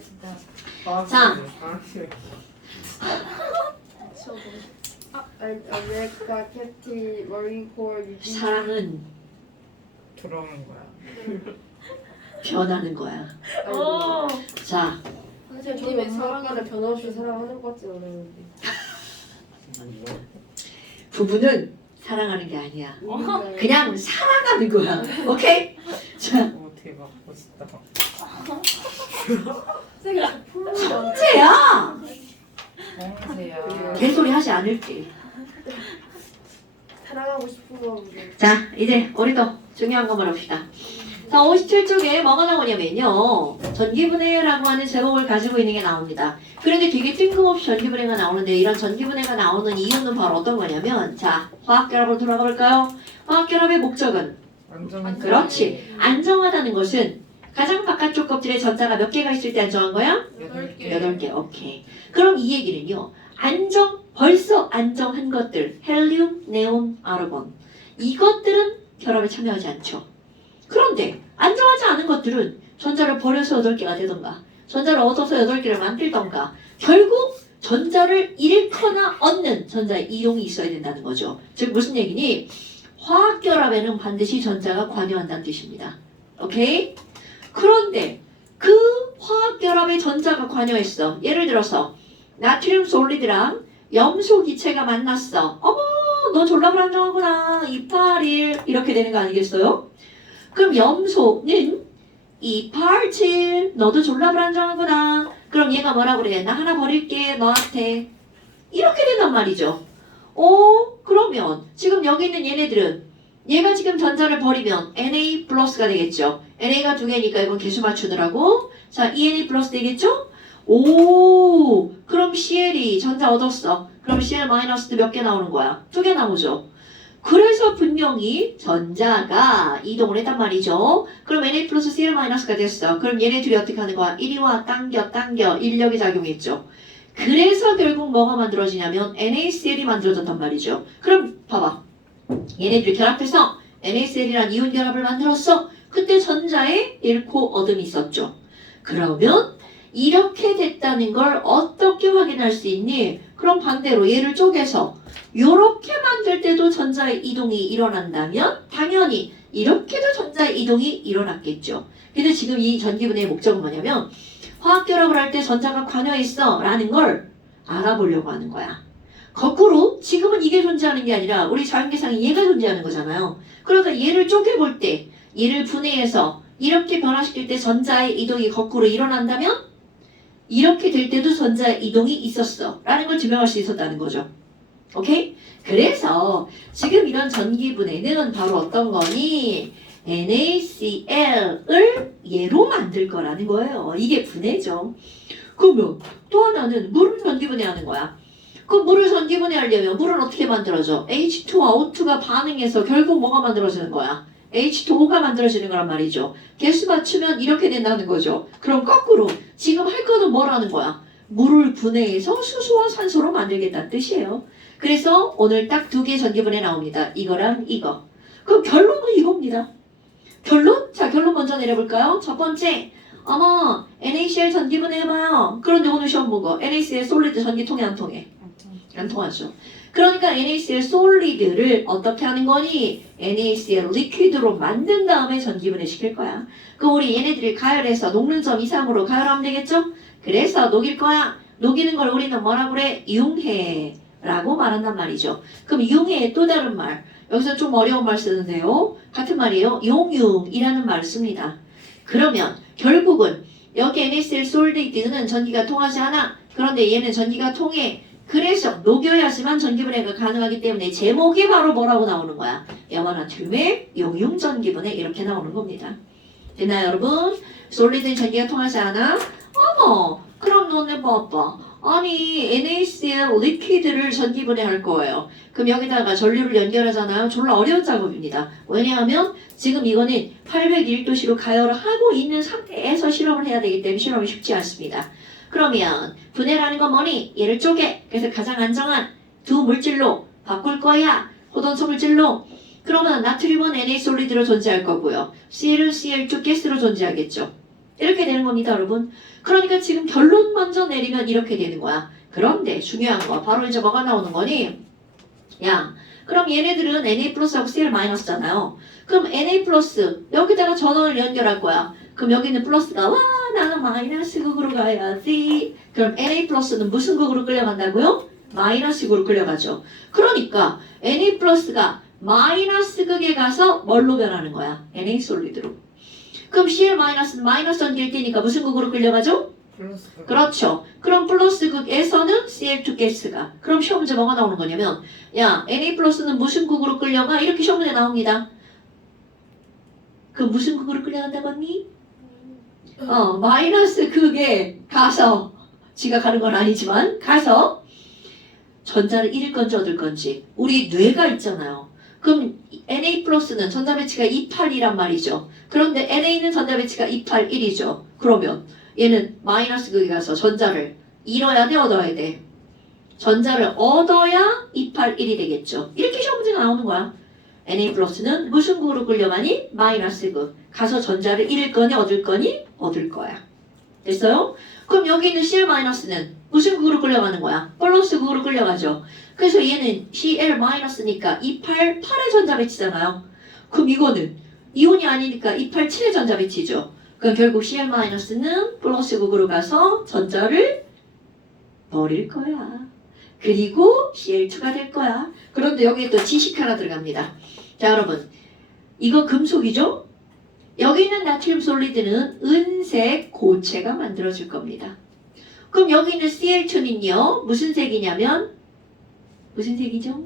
진짜. 자. 아메리카 캡티 머리콜 유지. 사랑은 돌아오는 거야. 변하는 거야. 오. 자, 선생님의 사랑과는 변함없이 사랑하는 것 같진 않았는데. 부부는 사랑하는 게 아니야. 그냥 살아가는 거야. 오케이? 자, 오 대박 멋있다. 천재야. 정세야. 개소리 하지 않을게. 사랑하고 싶은 거 우리. 자, 이제 우리도 중요한 것만 합시다. 자, 57쪽에 뭐가 나오냐면요. 전기분해라고 하는 제목을 가지고 있는 게 나옵니다. 그런데 되게 뜬금없이 전기분해가 나오는데 이런 전기분해가 나오는 이유는 바로 어떤 거냐면 자, 화학결합으로 돌아가 볼까요? 화학결합의 목적은 완전 그렇지. 안정하다는 것은 가장 바깥쪽 껍질에 전자가 몇 개가 있을 때 안정한 거야? 8개. 8개. 오케이. 그럼 이 얘기는요. 벌써 안정한 것들. 헬륨, 네온, 아르곤. 이것들은 결합에 참여하지 않죠. 그런데 안정하지 않은 것들은 전자를 버려서 8개가 되던가 전자를 얻어서 8개를 만들던가 결국 전자를 잃거나 얻는 전자의 이동이 있어야 된다는 거죠. 즉 무슨 얘기니? 화학결합에는 반드시 전자가 관여한다는 뜻입니다. 오케이? 그런데 그 화학결합에 전자가 관여했어. 예를 들어서 나트륨 솔리드랑 염소 기체가 만났어. 어머 너 졸라 불안정하구나. 281 이렇게 되는 거 아니겠어요? 그럼 염소는 287 너도 졸라 불안정하구나. 그럼 얘가 뭐라 그래? 나 하나 버릴게 너한테. 이렇게 된단 말이죠. 그러면 지금 여기 있는 얘네들은 얘가 지금 전자를 버리면 Na 플러스가 되겠죠. Na가 2개니까 이건 개수 맞추느라고. 자, ENA 플러스 되겠죠? 그럼 CL이 전자 얻었어. 그럼 CL 마이너스도 몇 개 나오는 거야? 2개 나오죠. 그래서 분명히 전자가 이동을 했단 말이죠. 그럼 Na 플러스 CL 마이너스가 됐어. 그럼 얘네 둘이 어떻게 하는 거야? 이리 와 당겨 인력이 작용했죠. 그래서 결국 뭐가 만들어지냐면 NaCl이 만들어졌단 말이죠. 그럼 봐봐. 얘네들이 결합해서 NaCl이란 이온 결합을 만들었어. 그때 전자에 잃고 얻음이 있었죠. 그러면 이렇게 됐다는 걸 어떻게 확인할 수 있니? 그럼 반대로 얘를 쪼개서 이렇게 만들 때도 전자의 이동이 일어난다면 당연히 이렇게도 전자의 이동이 일어났겠죠. 근데 지금 이 전기분해의 목적은 뭐냐면 화학결합을 할 때 전자가 관여했어 라는 걸 알아보려고 하는 거야. 거꾸로 지금은 이게 존재하는 게 아니라 우리 자연계상에 얘가 존재하는 거잖아요. 그러니까 얘를 쪼개볼 때 얘를 분해해서 이렇게 변화시킬 때 전자의 이동이 거꾸로 일어난다면 이렇게 될 때도 전자의 이동이 있었어 라는 걸 증명할 수 있었다는 거죠. 오케이? 그래서 지금 이런 전기분해는 바로 어떤 거니? NaCl을 얘로 만들 거라는 거예요. 이게 분해죠. 그러면 또 하나는 물을 전기분해하는 거야. 그럼 물을 전기분해하려면 물은 어떻게 만들어져? H2와 O2가 반응해서 결국 뭐가 만들어지는 거야? H2O가 만들어지는 거란 말이죠. 개수 맞추면 이렇게 된다는 거죠. 그럼 거꾸로 지금 할 거는 뭐라는 거야? 물을 분해해서 수소와 산소로 만들겠다는 뜻이에요. 그래서 오늘 딱 2개 전기분해 나옵니다. 이거랑 이거. 그럼 결론은 이겁니다. 결론? 자, 결론 먼저 내려볼까요? 첫 번째, 어머, NaCl 전기분해 해봐요. 그런데 오늘 시험 보고 NaCl 솔리드 전기 통해 안 통해? 안 통하죠. 그러니까 NaCl 솔리드를 어떻게 하는 거니? NaCl 리퀴드로 만든 다음에 전기분해 시킬 거야. 그럼 우리 얘네들이 가열해서 녹는 점 이상으로 가열하면 되겠죠? 그래서 녹일 거야. 녹이는 걸 우리는 뭐라 그래? 융해 라고 말한단 말이죠. 그럼 융해의 또 다른 말. 여기서 좀 어려운 말 쓰는데요. 같은 말이에요. 용융이라는 말을 씁니다. 그러면 결국은 여기 NaCl 솔리드는 전기가 통하지 않아. 그런데 얘는 전기가 통해. 그래서 녹여야지만 전기분해가 가능하기 때문에 제목이 바로 뭐라고 나오는 거야? 염화나트륨의 용융전기분해 이렇게 나오는 겁니다. 됐나요 여러분? 솔리드는 전기가 통하지 않아? 어머 그럼 너네 봐봐. 아니 NaCl 리퀴드를 전기분해할 거예요. 그럼 여기다가 전류를 연결하잖아요. 졸라 어려운 작업입니다. 왜냐하면 지금 이거는 801도씨로 가열을 하고 있는 상태에서 실험을 해야 되기 때문에 실험이 쉽지 않습니다. 그러면 분해라는 건 뭐니? 얘를 쪼개. 그래서 가장 안정한 두 물질로 바꿀 거야. 호돈소 물질로. 그러면 나트륨은 Na솔리드로 존재할 거고요. Cl은 Cl2 가스로 존재하겠죠. 이렇게 되는 겁니다, 여러분. 그러니까 지금 결론 먼저 내리면 이렇게 되는 거야. 그런데 중요한 거 바로 이제 뭐가 나오는 거니? 야, 그럼 얘네들은 Na 플러스하고 Cl 마이너스잖아요. 그럼 Na 플러스 여기다가 전원을 연결할 거야. 그럼 여기는 플러스가 와 나는 마이너스 극으로 가야지. 그럼 Na 플러스는 무슨 극으로 끌려간다고요? 마이너스 극으로 끌려가죠. 그러니까 Na 플러스가 마이너스 극에 가서 뭘로 변하는 거야? Na 솔리드로. 그럼 Cl 마이너스는 마이너스 전기를 띄니까 무슨 극으로 끌려가죠? 플러스. 그렇죠. 그럼 플러스 극에서는 Cl2 가스가. 그럼 시험 문제 뭐가 나오는 거냐면 야 Na 플러스는 무슨 극으로 끌려가? 이렇게 시험 문제 나옵니다. 그 무슨 극으로 끌려간다고 했니? 마이너스 극에 가서 지가 가는 건 아니지만 가서 전자를 잃을 건지 얻을 건지 우리 뇌가 있잖아요. 그럼 Na 플러스는 전자 배치가 28이란 말이죠. 그런데 Na는 전자 배치가 281이죠. 그러면 얘는 마이너스 극에 가서 전자를 잃어야 돼, 얻어야 돼? 전자를 얻어야 281이 되겠죠. 이렇게 시험 문제가 나오는 거야. Na 플러스는 무슨 극으로 끌려가니? 마이너스 극. 가서 전자를 잃을 거니 얻을 거니? 얻을 거야. 됐어요? 그럼 여기 있는 Cl 마이너스는 무슨 극으로 끌려가는 거야? 플러스 극으로 끌려가죠. 그래서 얘는 Cl 마이너스니까 288의 전자 배치잖아요. 그럼 이거는 이온이 아니니까 287의 전자 배치죠. 그럼 결국 Cl 마이너스는 플러스 극으로 가서 전자를 버릴 거야. 그리고 Cl2가 될 거야. 그런데 여기에 또 지식 하나 들어갑니다. 자 여러분 이거 금속이죠? 여기 있는 나트륨 솔리드는 은색 고체가 만들어질 겁니다. 그럼 여기 있는 Cl2는요 무슨 색이냐면 무슨 색이죠?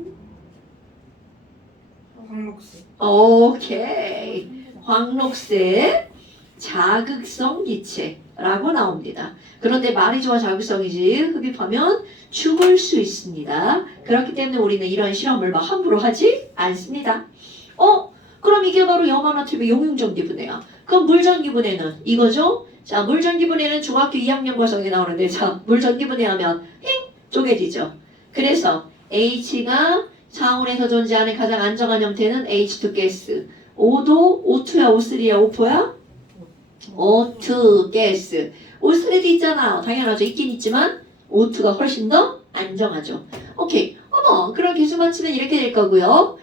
황록색. 오케이黄녹색 자극성 기체라고 나옵니다. 그런데 말이 좋아 자극성이지 흡입하면 죽을 수 있습니다. 그렇기 때문에 우리는 이런 실험을 막 함부로 하지 않습니다. 그럼 이게 바로 염화나트륨의 용융전기분해야. 그럼 물전기분해는 이거죠? 자, 물전기분해는 중학교 2학년 과정에 나오는데 자, 물전기분해하면 쪼개지죠. 그래서 H가 상온에서 존재하는 가장 안정한 형태는 H2 가스. O2야 O3야 O4야? O2 가스. O3도 있잖아요. 당연하죠. 있긴 있지만 O2가 훨씬 더 안정하죠. 오케이. 그럼 개수 맞추면 이렇게 될 거고요.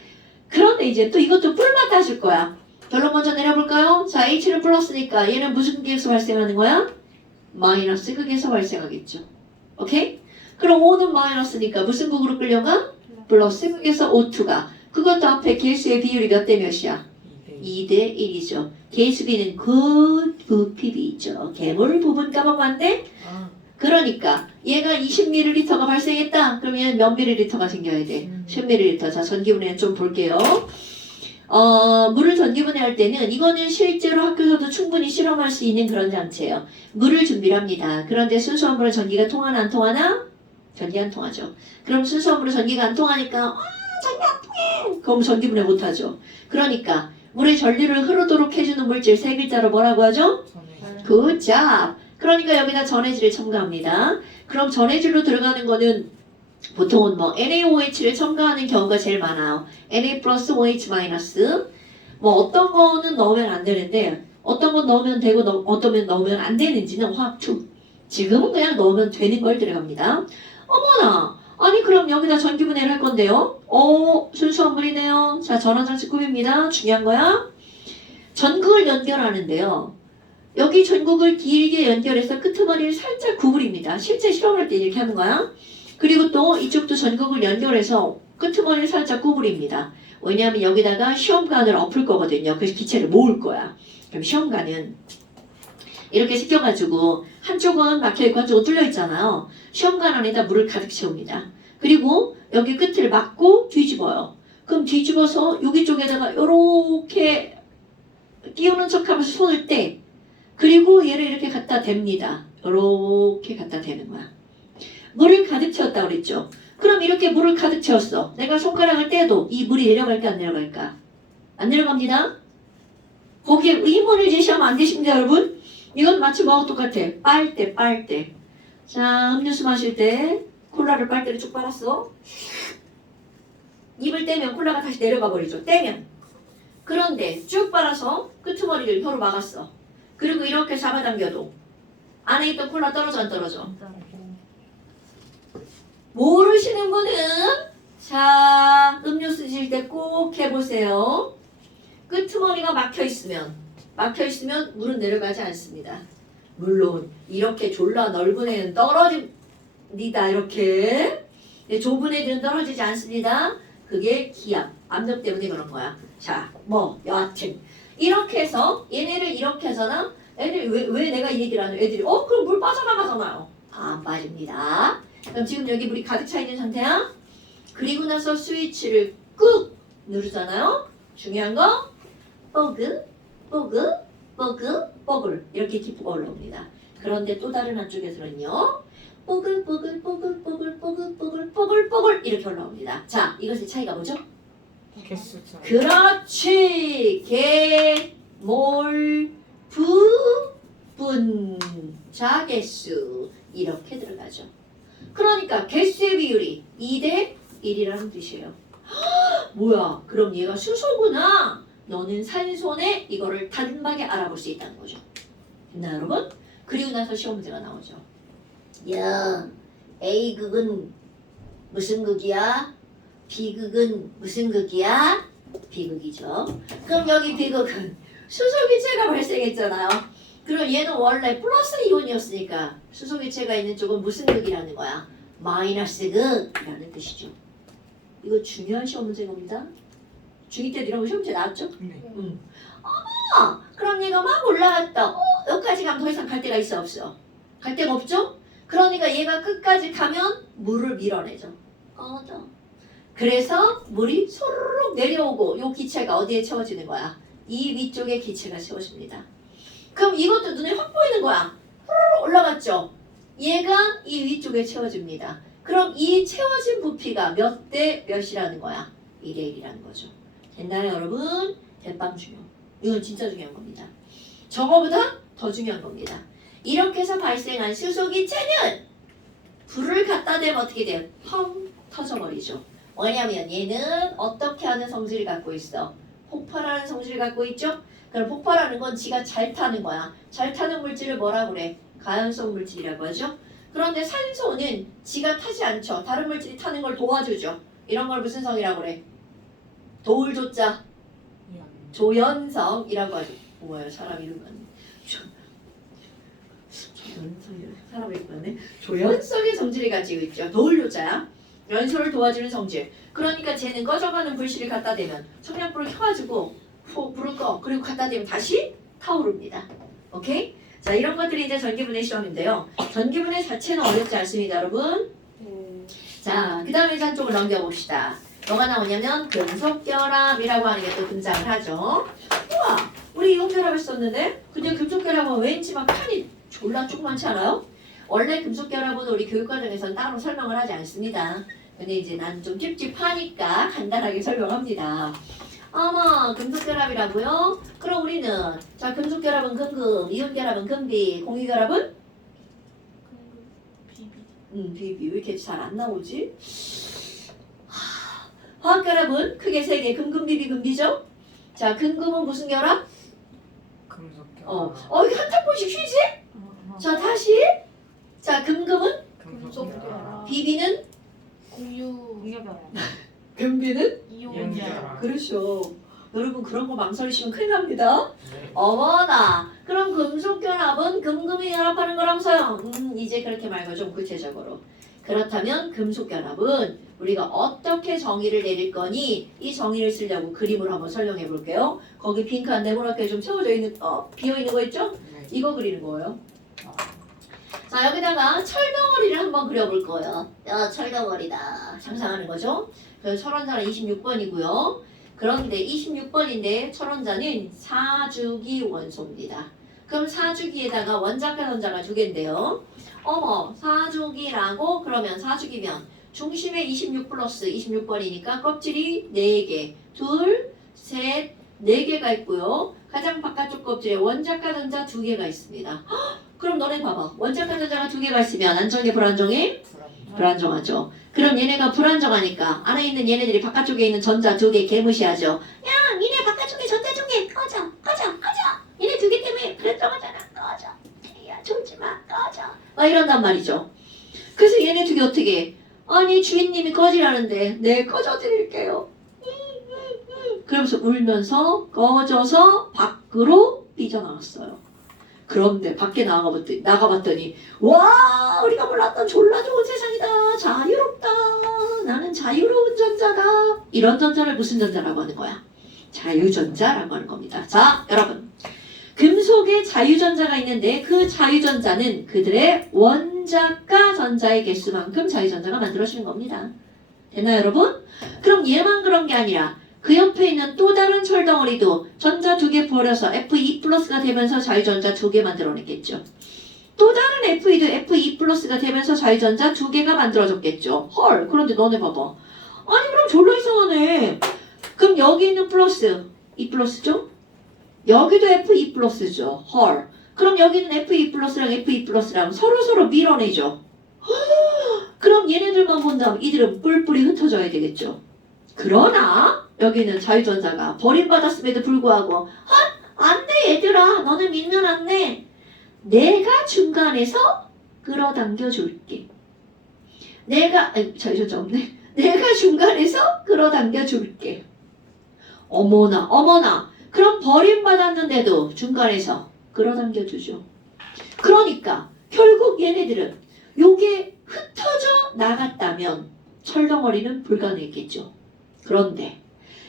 그런데 이제 또 이것도 뿔만 따질 거야. 결론 먼저 내려볼까요? 자, H는 플러스니까 얘는 무슨 극에서 발생하는 거야? 마이너스 극에서 발생하겠죠. 오케이? 그럼 O는 마이너스니까 무슨 극으로 끌려가? 플러스 극에서 O2가. 그것도 앞에 개수의 비율이 몇 대 몇이야? 2대 1이죠. 개수비는 곧 부피비죠. 괴물 부분 까먹었는데? 그러니까 얘가 20ml가 발생했다. 그럼 얘는 몇 ml가 생겨야 돼? 10ml. 자, 전기분해 좀 볼게요. 물을 전기분해할 때는 이거는 실제로 학교에서도 충분히 실험할 수 있는 그런 장치예요. 물을 준비를 합니다. 그런데 순수한 물은 전기가 통하나 안 통하나? 전기 안 통하죠. 그럼 순수한 물은 전기가 안 통하니까 전기 안 통해! 그럼 전기분해 못하죠. 그러니까 물의 전류를 흐르도록 해주는 물질 세 글자로 뭐라고 하죠? 굿잡! 그러니까 여기다 전해질을 첨가합니다. 그럼 전해질로 들어가는 거는 보통은 NaOH를 첨가하는 경우가 제일 많아요. Na 플러스 OH 마이너스. 어떤 거는 넣으면 안 되는데 어떤 건 넣으면 되고 어떤 건 넣으면 안 되는지는 화학투. 지금은 그냥 넣으면 되는 걸 들어갑니다. 어머나! 아니 그럼 여기다 전기분해를 할 건데요. 순수한 물이네요. 자, 전원장치 꾸밉니다. 중요한 거야. 전극을 연결하는데요. 여기 전극을 길게 연결해서 끄트머리를 살짝 구부립니다. 실제 실험할 때 이렇게 하는 거야. 그리고 또 이쪽도 전극을 연결해서 끄트머리를 살짝 구부립니다. 왜냐하면 여기다가 시험관을 엎을 거거든요. 그래서 기체를 모을 거야. 그럼 시험관은 이렇게 시켜가지고 한쪽은 막혀있고 한쪽은 뚫려있잖아요. 시험관 안에다 물을 가득 채웁니다. 그리고 여기 끝을 막고 뒤집어요. 그럼 뒤집어서 여기 쪽에다가 이렇게 띄우는 척하면서 손을 떼. 그리고 얘를 이렇게 갖다 댑니다. 이렇게 갖다 대는 거야. 물을 가득 채웠다 그랬죠. 그럼 이렇게 물을 가득 채웠어. 내가 손가락을 떼도 이 물이 내려갈까 안 내려갈까? 안 내려갑니다. 거기에 의문을 제시하면 안 되십니다, 여러분. 이건 마치 뭐하고 똑같아. 빨대. 자, 음료수 마실 때 콜라를 빨대로 쭉 빨았어. 입을 떼면 콜라가 다시 내려가 버리죠. 떼면. 그런데 쭉 빨아서 끄트머리를 혀로 막았어. 그리고 이렇게 잡아당겨도 안에 있던 콜라 떨어져 안 떨어져? 모르시는 분은 자 음료수 드실 때 꼭 해보세요. 끄트머리가 막혀있으면 물은 내려가지 않습니다. 물론 이렇게 졸라 넓은 애는 떨어집니다. 이렇게 좁은 애들은 떨어지지 않습니다. 그게 기압, 압력 때문에 그런 거야. 자, 뭐 여하튼 이렇게 해서 얘네를 이렇게 하잖아. 애들 왜 내가 이 얘기를 하는 애들이 그럼 물 빠져나가잖아요. 안 빠집니다. 그럼 지금 여기 물이 가득 차 있는 상태야. 그리고 나서 스위치를 꾹 누르잖아요. 중요한 거 뽀글 뽀글 뽀글 뽀글 이렇게 기포가 올라옵니다. 그런데 또 다른 한쪽에서는요. 뽀글 뽀글 뽀글 뽀글 뽀글 뽀글 뽀글 뽀글 이렇게 올라옵니다. 자, 이것의 차이가 뭐죠? 개수 차이. 그렇지. 개, 몰, 부분, 자개수 이렇게 들어가죠. 그러니까 개수의 비율이 2대 1이라는 뜻이에요. 뭐야? 그럼 얘가 수소구나. 너는 산소네. 이거를 단박에 알아볼 수 있다는 거죠. 됐나요, 여러분? 그리고 나서 시험 문제가 나오죠. 야, A극은 무슨 극이야? B극은 무슨 극이야? B극이죠. 그럼 여기 B극은 수소기체가 발생했잖아요. 그럼 얘는 원래 플러스 이온이었으니까 수소기체가 있는 쪽은 무슨 극이라는 거야? 마이너스 극이라는 뜻이죠. 이거 중요한 시험 문제입니다. 중2 때도 이런 거 시험 문제 나왔죠? 네. 그럼 얘가 막 올라갔다. 여기까지 가면 더 이상 갈 데가 있어 없어? 갈 데가 없죠? 그러니까 얘가 끝까지 가면 물을 밀어내죠. 꺼져. 그래서 물이 소르륵 내려오고 요 기체가 어디에 채워지는 거야? 이 위쪽에 기체가 채워집니다. 그럼 이것도 눈에 확 보이는 거야. 후루룩 올라갔죠? 얘가 이 위쪽에 채워집니다. 그럼 이 채워진 부피가 몇 대 몇이라는 거야? 2대 1이라는 거죠. 됐나요, 여러분? 대빵 중요. 이건 진짜 중요한 겁니다. 저거보다 더 중요한 겁니다. 이렇게 해서 발생한 수소기체는 불을 갖다 대면 어떻게 돼요? 펑 터져버리죠. 왜냐면 얘는 어떻게 하는 성질을 갖고 있어? 폭발하는 성질을 갖고 있죠? 그럼 폭발하는 건 지가 잘 타는 거야. 잘 타는 물질을 뭐라 그래? 가연성 물질이라고 하죠. 그런데 산소는 지가 타지 않죠. 다른 물질이 타는 걸 도와주죠. 이런 걸 무슨 성이라고 그래? 도울조자 조연성이라고 하죠. 뭐예요? 사람 이름 아니? 조연성이라고 사람 이름 아니? 조연성의 성질을 가지고 있죠. 도울조자야. 연소를 도와주는 성질. 그러니까 쟤는 꺼져가는 불씨를 갖다 대면 청량불을 켜가지고 불을 꺼. 그리고 갖다 대면 다시 타오릅니다. 오케이? 자, 이런 것들이 이제 전기분해 시험인데요. 전기분해 자체는 어렵지 않습니다, 여러분. 자, 그 다음에 한쪽을 넘겨봅시다. 뭐가 나오냐면 금속결합이라고 하는 게 또 등장을 하죠. 우와, 우리 이온결합을 썼는데 근데 금속결합은 왠지 막 칸이 졸라 조그맣지 않아요? 원래 금속결합은 우리 교육과정에서는 따로 설명을 하지 않습니다. 근데 이제 난 좀 찝찝하니까 간단하게 설명합니다. 어머, 금속결합이라고요? 그럼 우리는 자, 금속결합은 금금, 이온결합은 금비, 공유결합은? 비비. 왜 이렇게 잘 안 나오지? 화학결합은 크게 세 개, 금금, 비비, 금비죠? 자, 금금은 무슨 결합? 금속결합. 이게 한 탁번씩 휘지? 자, 다시. 자, 금금은? 금속결합. 비비는? 공유결합. 금비는? 이온결합. 그렇죠. 여러분 그런 거 망설이시면 큰일 납니다. 네. 어머나. 그럼 금속결합은 금금이 결합하는 거라면서요. 이제 그렇게 말고 좀 구체적으로. 그렇다면 금속결합은 우리가 어떻게 정의를 내릴 거니? 이 정의를 쓰려고 그림으로 한번 설명해 볼게요. 거기 핑크한 네모나게 좀 채워져 있는 비어 있는 거 있죠? 네. 이거 그리는 거예요. 자, 여기다가 철덩어리를 한번 그려볼 거예요. 철덩어리다. 상상하는 거죠. 그래서 철원자는 26번이고요. 그런데 26번인데 철원자는 사주기 원소입니다. 그럼 사주기에다가 원자과 전자가 두 개인데요. 어머, 사주기라고 그러면 사주기면 중심에 26 플러스 26번이니까 껍질이 4개, 둘, 셋, 4개가 있고요. 가장 바깥쪽 껍질에 원자과 전자 2개가 있습니다. 헉, 그럼 너네 봐봐. 원자과 전자가 2개가 있으면 안정해, 불안정해? 불안정하죠. 그럼 얘네가 불안정하니까 안에 있는 얘네들이 바깥쪽에 있는 전자 2개 개무시하죠. 야, 니네 바깥쪽에 전자 2개 꺼져. 얘네 2개 때문에 결정하잖아. 꺼져. 야 졸지마. 꺼져. 막 이런단 말이죠. 그래서 얘네 둘이 어떻게 해? 아니 주인님이 꺼지라는데 네 꺼져드릴게요. 그러면서 울면서 꺼져서 밖으로 삐져나왔어요. 그런데 밖에 나가봤더니 와 우리가 몰랐던 졸라 좋은 세상이다. 자유롭다. 나는 자유로운 전자다. 이런 전자를 무슨 전자라고 하는 거야? 자유전자라고 하는 겁니다. 자 여러분 금속에 자유전자가 있는데 그 자유전자는 그들의 원자가 전자의 개수만큼 자유전자가 만들어지는 겁니다. 됐나요 여러분? 그럼 얘만 그런 게 아니라 그 옆에 있는 또 다른 철덩어리도 전자 2개 버려서 Fe 플러스가 되면서 자유전자 2개 만들어냈겠죠. 또 다른 Fe도 Fe 플러스가 되면서 자유전자 2개가 만들어졌겠죠. 헐 그런데 너네 봐봐. 아니 그럼 졸라 이상하네. 그럼 여기 있는 플러스 E 플러스죠? 여기도 Fe 플러스죠. 헐. 그럼 여기는 Fe 플러스랑 Fe 플러스랑 서로 밀어내죠. 그럼 얘네들만 본다면 이들은 뿔뿔이 흩어져야 되겠죠. 그러나 여기는 자유전자가 버림받았음에도 불구하고 안돼 얘들아 너네 밀면 안돼. 내가 중간에서 끌어당겨 줄게. 자유전자 없네. 내가 중간에서 끌어당겨 줄게. 어머나 그럼 버림받았는데도 중간에서 끌어당겨 주죠. 그러니까 결국 얘네들은 요게 흩어져 나갔다면 철덩어리는 불가능했겠죠. 그런데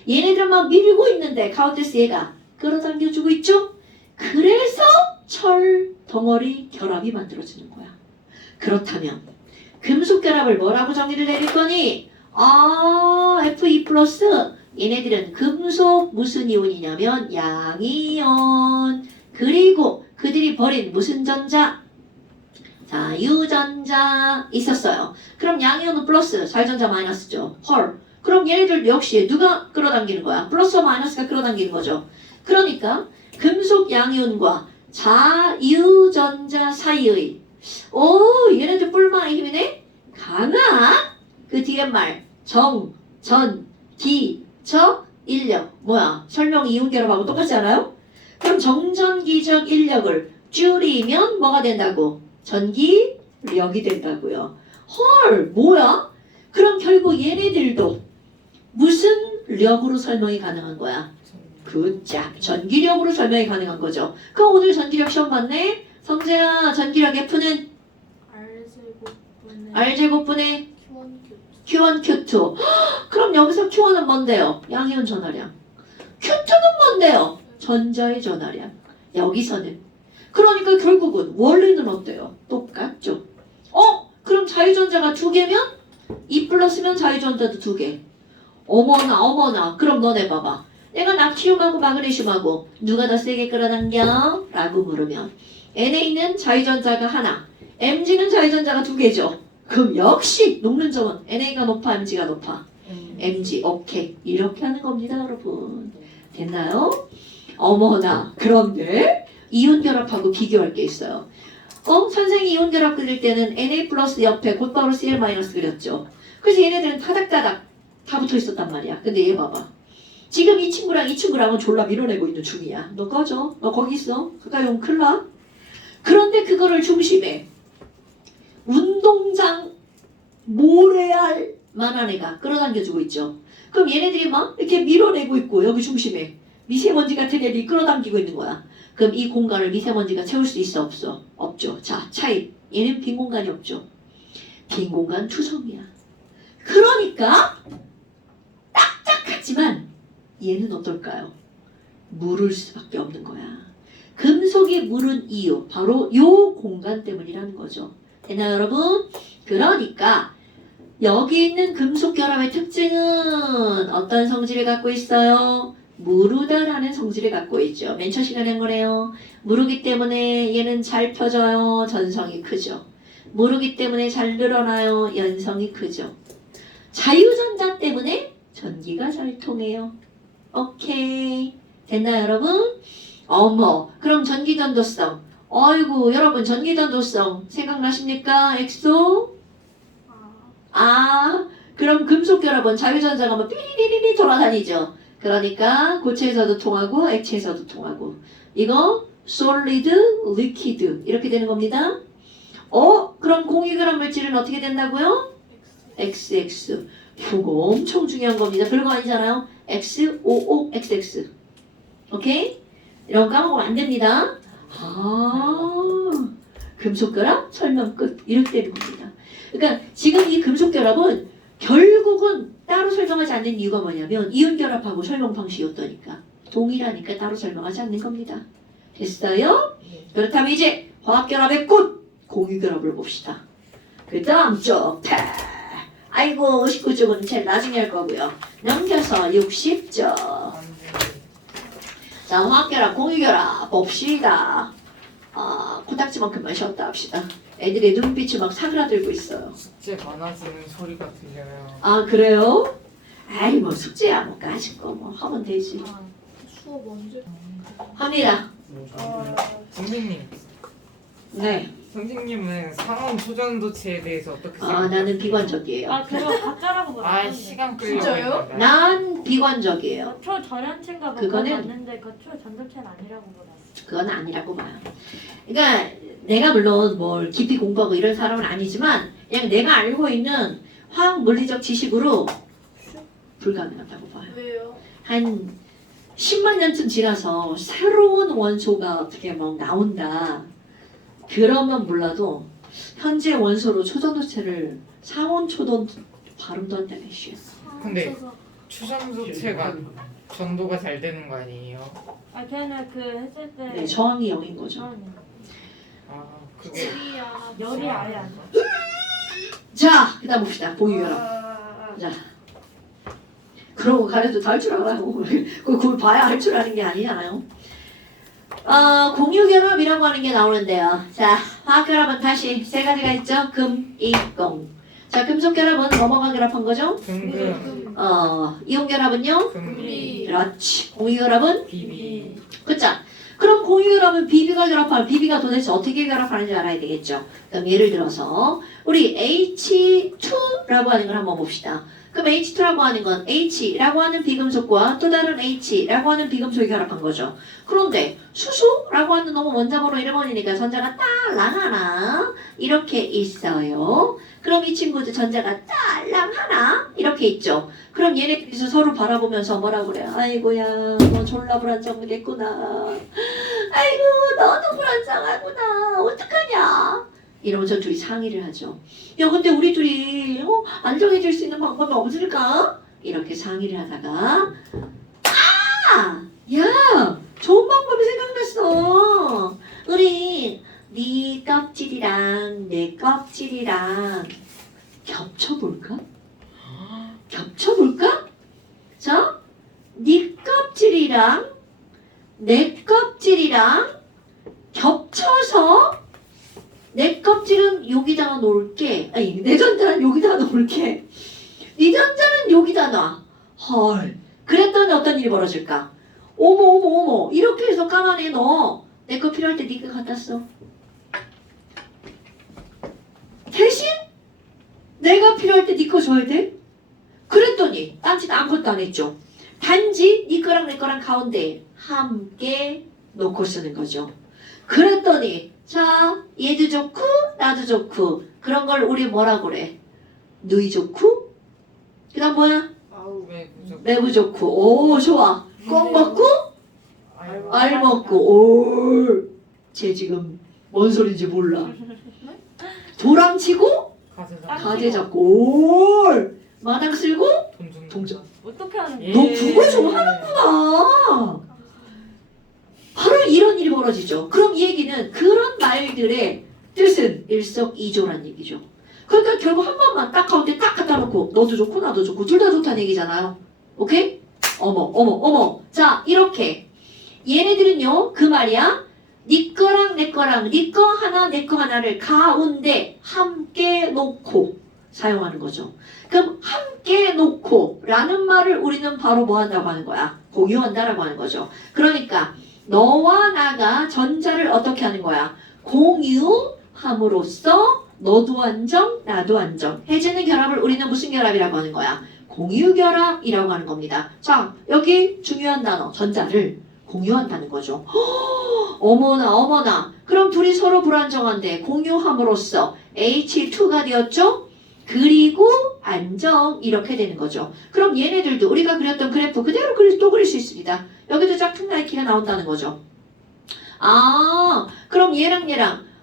얘네들 막 밀고 있는데 가운데서 얘가 끌어당겨주고 있죠. 그래서 철덩어리 결합이 만들어지는 거야. 그렇다면 금속 결합을 뭐라고 정의를 내릴 거니? Fe 플러스 얘네들은 금속 무슨 이온이냐면 양이온. 그리고 그들이 버린 무슨 전자? 자유전자 있었어요. 그럼 양이온은 플러스, 자유전자 마이너스죠. 헐. 그럼 얘네들 역시 누가 끌어당기는 거야? 플러스와 마이너스가 끌어당기는 거죠. 그러니까 금속 양이온과 자유전자 사이의 얘네들 뿔만의 힘이네? 강한 그 뒤에 말 정, 전, 기, 적, 인력 뭐야? 설명 이온 결합하고 똑같지 않아요? 그럼 정전기적 인력을 줄이면 뭐가 된다고? 전기력이 된다고요. 헐 뭐야? 그럼 결국 얘네들도 무슨 력으로 설명이 가능한 거야? 굿잡 전기력으로 설명이 가능한 거죠. 그럼 오늘 전기력 시험 봤네? 성재야 전기력 F는 R제곱분의 Q1, Q2 그럼 여기서 Q1은 뭔데요? 양이온 전하량. Q2는 뭔데요? 전자의 전하량. 여기서는 그러니까 결국은 원리는 어때요? 똑같죠. 그럼 자유전자가 2개면 E 플러스면 자유전자도 2개. 어머나 그럼 너네 봐봐. 내가 나트륨하고 마그네슘하고 누가 더 세게 끌어당겨? 라고 물으면 NA는 자유전자가 하나, MG는 자유전자가 2개죠. 그럼 역시 녹는 점은 NA가 높아, MG가 높아? MG, 오케이. 이렇게 하는 겁니다, 여러분. 됐나요? 어머나, 그런데 이온 결합하고 비교할 게 있어요. 선생이 이온 결합 그릴 때는 Na 플러스 옆에 곧바로 Cl 마이너스 그렸죠. 그래서 얘네들은 타닥타닥 다 붙어 있었단 말이야. 근데 얘 봐봐. 지금 이 친구랑은 졸라 밀어내고 있는 중이야. 너 꺼져. 너 거기 있어. 가까이 오면 큰일 나. 그런데 그거를 중심에 운동장 모래알만한 애가 끌어당겨주고 있죠. 그럼 얘네들이 막 이렇게 밀어내고 있고 여기 중심에 미세먼지 같은 애들이 끌어당기고 있는 거야. 그럼 이 공간을 미세먼지가 채울 수 있어 없어? 없죠. 자 차이. 얘는 빈 공간이 없죠. 빈 공간 투성이야. 그러니까 딱딱하지만 얘는 어떨까요? 무를 수밖에 없는 거야. 금속이 무른 이유 바로 요 공간 때문이라는 거죠. 되나요 여러분? 그러니까 여기 있는 금속 결합의 특징은 어떤 성질을 갖고 있어요? 무르다라는 성질을 갖고 있죠. 맨 첫 시간에 한 거네요. 무르기 때문에 얘는 잘 펴져요. 전성이 크죠. 무르기 때문에 잘 늘어나요. 연성이 크죠. 자유전자 때문에 전기가 잘 통해요. 오케이. 됐나요 여러분? 그럼 전기전도성. 어이구 여러분 전기전도성 생각나십니까? 엑소? 그럼 금속 결합은 자유전자가 막 삐리리리 돌아다니죠. 그러니까 고체에서도 통하고 액체에서도 통하고. 이거 solid, liquid 이렇게 되는 겁니다. 그럼 공유결합 물질은 어떻게 된다고요? XX. 이거 엄청 중요한 겁니다. 별거 아니잖아요. X, O, O, XX. 오케이? 이런 거 까먹으면 안 됩니다. 금속결합 설명 끝. 이렇게 되는 겁니다. 그러니까 지금 이 금속결합은 결국은 따로 설명하지 않는 이유가 뭐냐면 이온결합하고 설명 방식이 어떠니까 동일하니까 따로 설명하지 않는 겁니다. 됐어요? 그렇다면 이제 화학결합의 꽃 공유결합을 봅시다. 그 다음 쪽 아이고 59쪽은 제일 나중에 할 거고요. 넘겨서 60쪽. 자, 화학결합, 공유결합 봅시다. 코딱지만큼만 쉬었다 합시다. 애들의 눈빛이 막 사그라들고 있어요. 숙제 많아지는 소리가 들려요. 아, 그래요? 아이, 뭐 숙제야, 뭐 까짓 거 뭐 하면 되지. 수업 언제? 합니다. 선생님, 네. 선생님은 상온 초전도체에 대해서 어떻게 생각하세요? 나는 비관적이에요. 아 그거 가짜라고 그러던데. 시간 끌려고 진짜요? 했는데. 난 비관적이에요. 초전연체인가 뭐 그거는- 그거 맞는데 그 초전도체는 아니라고 그랬어. 그건 아니라고 봐요. 그러니까 내가 물론 뭘 깊이 공부하고 이런 사람은 아니지만 그냥 내가 알고 있는 화학 물리적 지식으로 불가능하다고 봐요. 왜요? 한 10만 년쯤 지나서 새로운 원소가 어떻게 막 나온다. 그러면 몰라도 현재 원소로 초전도체를 상온 초전 발음도 안 되네. 씨. 근데 초전도체가 전도가 잘 되는 거 아니에요? 아 걔는 그 했을 때 네, 저항이 0인 거죠. 그게 열이 아예 안 돼. 자, 그다음 봅시다. 공유결합. 아, 자, 그러고 가려도 다 할 줄 알아요. 그걸 봐야 할 줄 아는 게 아니잖아요. 공유결합이라고 하는 게 나오는데요. 자, 화학결합은 다시 세 가지가 있죠. 금, 이, 공. 자, 금속결합은 뭐뭐가 결합한 거죠? 금금, 이온결합은요? 금비, 그렇지. 공유결합은? 비비. 그쵸? 그럼 공유결합은 비비가 결합하면 비비가 도대체 어떻게 결합하는지 알아야 되겠죠. 그럼 예를 들어서 우리 H2라고 하는 걸 한번 봅시다. 그럼 H2라고 하는 건 H라고 하는 비금속과 또 다른 H라고 하는 비금속이 결합한 거죠. 그런데 수소라고 하는 너무 원자번호 1번이니까 전자가 딸랑 하나 이렇게 있어요. 그럼 이 친구도 전자가 딸랑 하나 이렇게 있죠. 그럼 얘네들이서 서로 바라보면서 뭐라 그래? 아이고야 너 졸라 불안정하겠구나. 아이고 너도 불안정하구나. 어떡하냐. 이러면서 둘이 상의를 하죠. 야 근데 우리 둘이 안정해질 수 있는 방법이 없을까? 이렇게 상의를 하다가 야 좋은 방법이 생각났어. 우리 네 껍질이랑 내 껍질이랑 겹쳐볼까? 겹쳐볼까? 자, 네 껍질이랑 내 껍질이랑 겹쳐서 내 껍질은 여기다가 놓을게. 아니, 내 전자는 여기다가 놓을게. 네 전자는 여기다 놔. 헐. 그랬더니 어떤 일이 벌어질까? 어머. 이렇게 해서 가만히 너. 내 거 필요할 때 네 거 갖다 써. 대신 내가 필요할 때 네 거 줘야 돼? 그랬더니 딴짓 아무것도 안 했죠. 단지 네 거랑 내 거랑 가운데 함께 놓고 쓰는 거죠. 그랬더니 자, 얘도 좋고 나도 좋고 그런 걸 우리 뭐라 그래? 누이 좋고 그 다음 뭐야? 아우. 왜 무조건 매부 좋고 오 좋아 껌 먹고 알 먹고 오쟤 지금 뭔 소린지 몰라 도랑치고 가재 잡고 올 마당 쓸고 동전 어떻게 하는 예. 거야? 너 그걸 좀 하는구나. 바로 이런 일이 벌어지죠. 그럼 이 얘기는 그런 말들의 뜻은 일석이조란 얘기죠. 그러니까 결국 한 번만 딱 가운데 딱 갖다 놓고 너도 좋고 나도 좋고 둘 다 좋다는 얘기잖아요. 오케이? 어머. 자 이렇게 얘네들은요 그 말이야 네 거랑 내 거랑 네 거 하나 내 거 하나를 가운데 함께 놓고 사용하는 거죠. 그럼 함께 놓고 라는 말을 우리는 바로 뭐 한다고 하는 거야? 공유한다라고 하는 거죠. 그러니까 너와 나가 전자를 어떻게 하는 거야? 공유함으로써 너도 안정, 나도 안정. 해지는 결합을 우리는 무슨 결합이라고 하는 거야? 공유결합이라고 하는 겁니다. 자, 여기 중요한 단어, 전자를 공유한다는 거죠. 어머나 어머나. 그럼 둘이 서로 불안정한데 공유함으로써 H2가 되었죠? 그리고 안정 이렇게 되는 거죠. 그럼 얘네들도 우리가 그렸던 그래프 그대로 또 그릴 수 있습니다. 여기도 짝퉁 나이키가 나온다는 거죠. 아 그럼 얘랑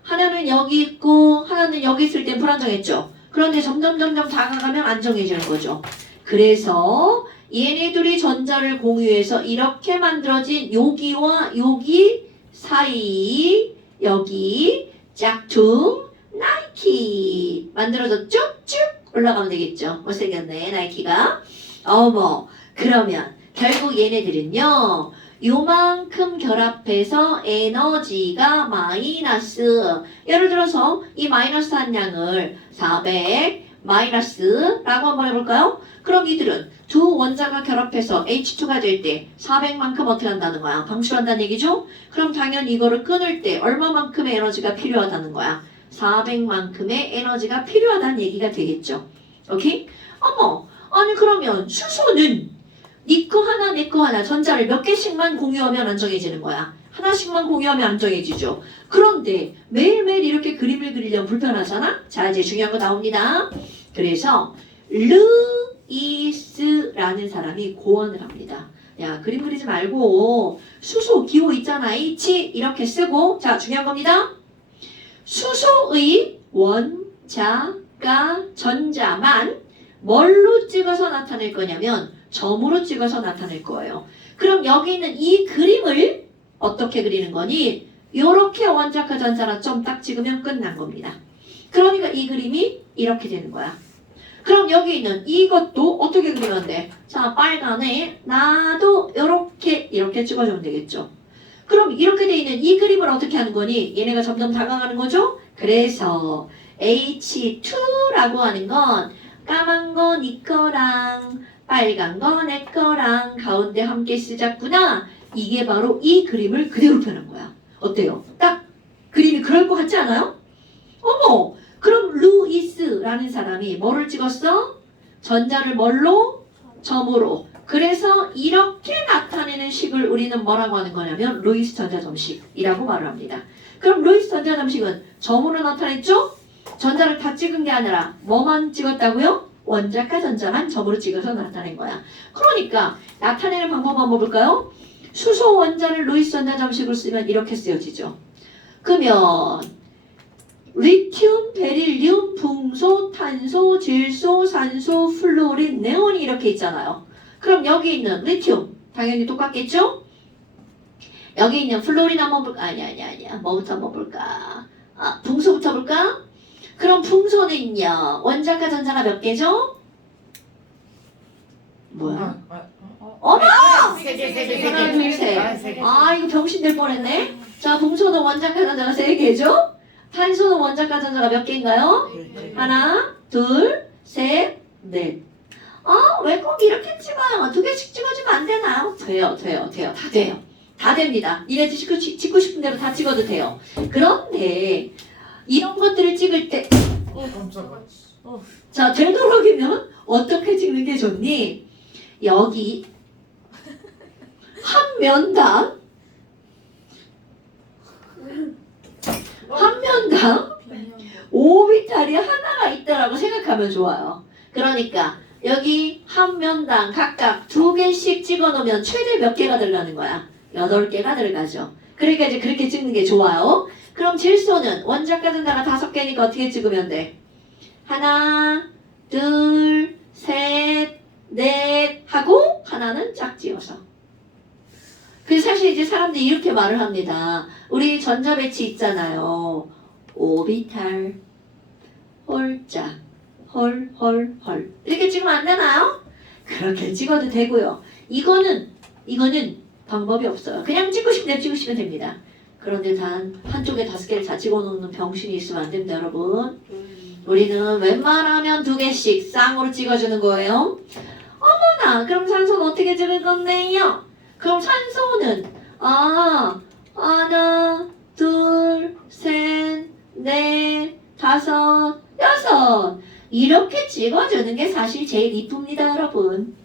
하나는 여기 있고 하나는 여기 있을 땐 불안정했죠. 그런데 점점 다가가면 안정해지는 거죠. 그래서 얘네들이 전자를 공유해서 이렇게 만들어진 여기와 여기 사이 여기 짝퉁 나이키 만들어졌죠? 쭉 올라가면 되겠죠. 못생겼네 나이키가. 어머 그러면 결국 얘네들은요 요만큼 결합해서 에너지가 마이너스 예를 들어서 이 마이너스 한 양을 400 마이너스라고 한번 해볼까요? 그럼 이들은 두 원자가 결합해서 H2가 될 때 400만큼 어떻게 한다는 거야? 방출한다는 얘기죠? 그럼 당연히 이거를 끊을 때 얼마만큼의 에너지가 필요하다는 거야? 400만큼의 에너지가 필요하다는 얘기가 되겠죠. 오케이? 어머 아니 그러면 수소는 니 거 하나 내 거 하나 전자를 몇 개씩만 공유하면 안정해지는 거야. 하나씩만 공유하면 안정해지죠. 그런데 매일매일 이렇게 그림을 그리려면 불편하잖아? 자 이제 중요한 거 나옵니다. 그래서 루이스라는 사람이 고언을 합니다. 야 그림 그리지 말고 수소 기호 있잖아 H 이렇게 쓰고 자 중요한 겁니다. 수소의 원자가 전자만 뭘로 찍어서 나타낼 거냐면 점으로 찍어서 나타낼 거예요. 그럼 여기 있는 이 그림을 어떻게 그리는 거니? 요렇게 원자가 전자라 점 딱 찍으면 끝난 겁니다. 그러니까 이 그림이 이렇게 되는 거야. 그럼 여기 있는 이것도 어떻게 그리면 돼? 자 빨간에 나도 이렇게 찍어주면 되겠죠. 그럼 이렇게 돼 있는 이 그림을 어떻게 하는 거니? 얘네가 점점 다가가는 거죠? 그래서 H2라고 하는 건 까만 거 니 거랑 빨간 거 내 거랑 가운데 함께 쓰자꾸나. 이게 바로 이 그림을 그대로 펴는 거야. 어때요? 딱 그림이 그럴 것 같지 않아요? 어머! 그럼 루이스라는 사람이 뭐를 찍었어? 전자를 뭘로? 점으로. 그래서 이렇게 나타내는 식을 우리는 뭐라고 하는 거냐면 루이스 전자점식이라고 말을 합니다. 그럼 루이스 전자점식은 점으로 나타냈죠? 전자를 다 찍은 게 아니라 뭐만 찍었다고요? 원자가 전자만 점으로 찍어서 나타낸 거야. 그러니까 나타내는 방법 한번 볼까요? 수소 원자를 루이스 전자점식으로 쓰면 이렇게 쓰여지죠. 그러면 리튬, 베릴륨, 붕소, 탄소, 질소, 산소, 플루오린, 네온이 이렇게 있잖아요. 그럼 여기 있는 리튬 당연히 똑같겠죠? 여기 있는 플루오린 한번 볼까? 아니야. 뭐부터 한번 볼까? 붕소부터 볼까? 그럼 붕소는요 원자가 전자가 몇 개죠? 뭐야? 어머! 세 개. 하나 둘 셋. 아 이거 병신 될 뻔했네. 자 붕소는 원자가 전자가 3개죠? 탄소는 원자가 전자가 몇 개인가요? 하나 둘 셋 넷. 왜 꼭 이렇게 찍어요? 2개씩 찍어주면 안 되나요? 돼요. 다 돼요. 다 됩니다. 니네 찍고 싶은 대로 다 찍어도 돼요. 그런데 이런 것들을 찍을 때 깜짝아. 자, 되도록이면 어떻게 찍는 게 좋니? 여기 한 면당 한 5비탈이 하나가 있다라고 생각하면 좋아요. 그러니까 여기 한 면당 각각 2개씩 찍어 놓으면 최대 몇 개가 들어가는 거야? 8개가 들어가죠. 그러니까 이제 그렇게 찍는 게 좋아요. 그럼 질소는 원자가 전자가 5개니까 어떻게 찍으면 돼? 하나, 둘, 셋, 넷 하고 하나는 짝지어서. 그래서 사실 이제 사람들이 이렇게 말을 합니다. 우리 전자배치 있잖아요. 오비탈, 홀짝, 헐. 이렇게 찍으면 안 되나요? 그렇게 찍어도 되고요. 이거는 방법이 없어요. 그냥 찍으시면 됩니다. 그런데 단 한쪽에 5개를 다 찍어놓는 병신이 있으면 안 됩니다, 여러분. 우리는 웬만하면 2개씩 쌍으로 찍어주는 거예요. 어머나, 그럼 산소는 어떻게 찍을 건데요? 그럼 산소는 하나, 둘, 셋, 넷, 5, 6 이렇게 찍어주는 게 사실 제일 이쁩니다, 여러분.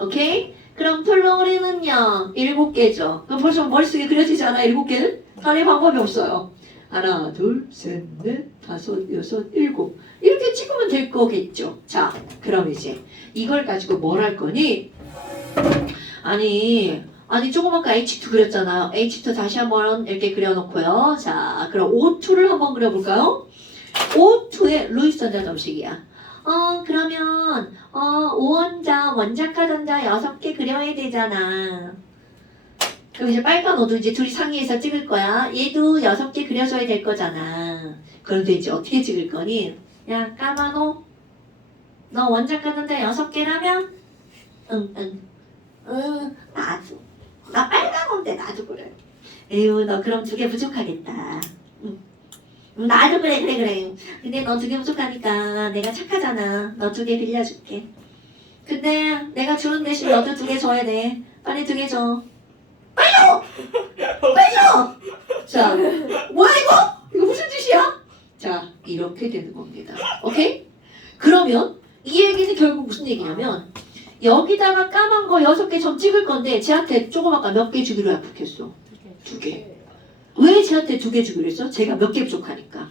오케이? 그럼 플로리는요 7개죠. 그럼 벌써 머릿속에 그려지지 않아? 7개는? 다른 방법이 없어요. 하나, 둘, 셋, 넷, 다섯, 여섯, 일곱. 이렇게 찍으면 될 거겠죠. 자, 그럼 이제 이걸 가지고 뭘 할 거니? 아니 조금 아까 H2 그렸잖아요. H2 다시 한번 이렇게 그려놓고요. 자, 그럼 O2를 한번 그려볼까요? O2의 루이스 전자 점식이야. 그러면 오원자, 원자카 전자 6개 그려야 되잖아. 그럼 이제 빨간 옷도 이제 둘이 상의해서 찍을 거야. 얘도 6개 그려줘야 될 거잖아. 그런데 이제 어떻게 찍을 거니? 야, 까만 옷. 너 원자카 전자 6개라면? 응. 나도. 나 빨간 옷인데 나도 그래. 에휴, 너 그럼 2개 부족하겠다. 나도 그래. 근데 너 2개 부족하니까 내가 착하잖아. 너 2개 빌려줄게. 근데 내가 주는 대신 너도 2개 줘야 돼. 빨리 2개 줘. 빨리 줘! 자, 뭐야 이거? 이거 무슨 뜻이야? 자, 이렇게 되는 겁니다. 오케이? 그러면 이 얘기는 결국 무슨 얘기냐면 여기다가 까만 거 6개 점 찍을 건데 쟤한테 조금 아까 몇 개 주기로 약속했어? 2개. 왜 쟤한테 2개 주기로 했어? 제가 몇 개 부족하니까.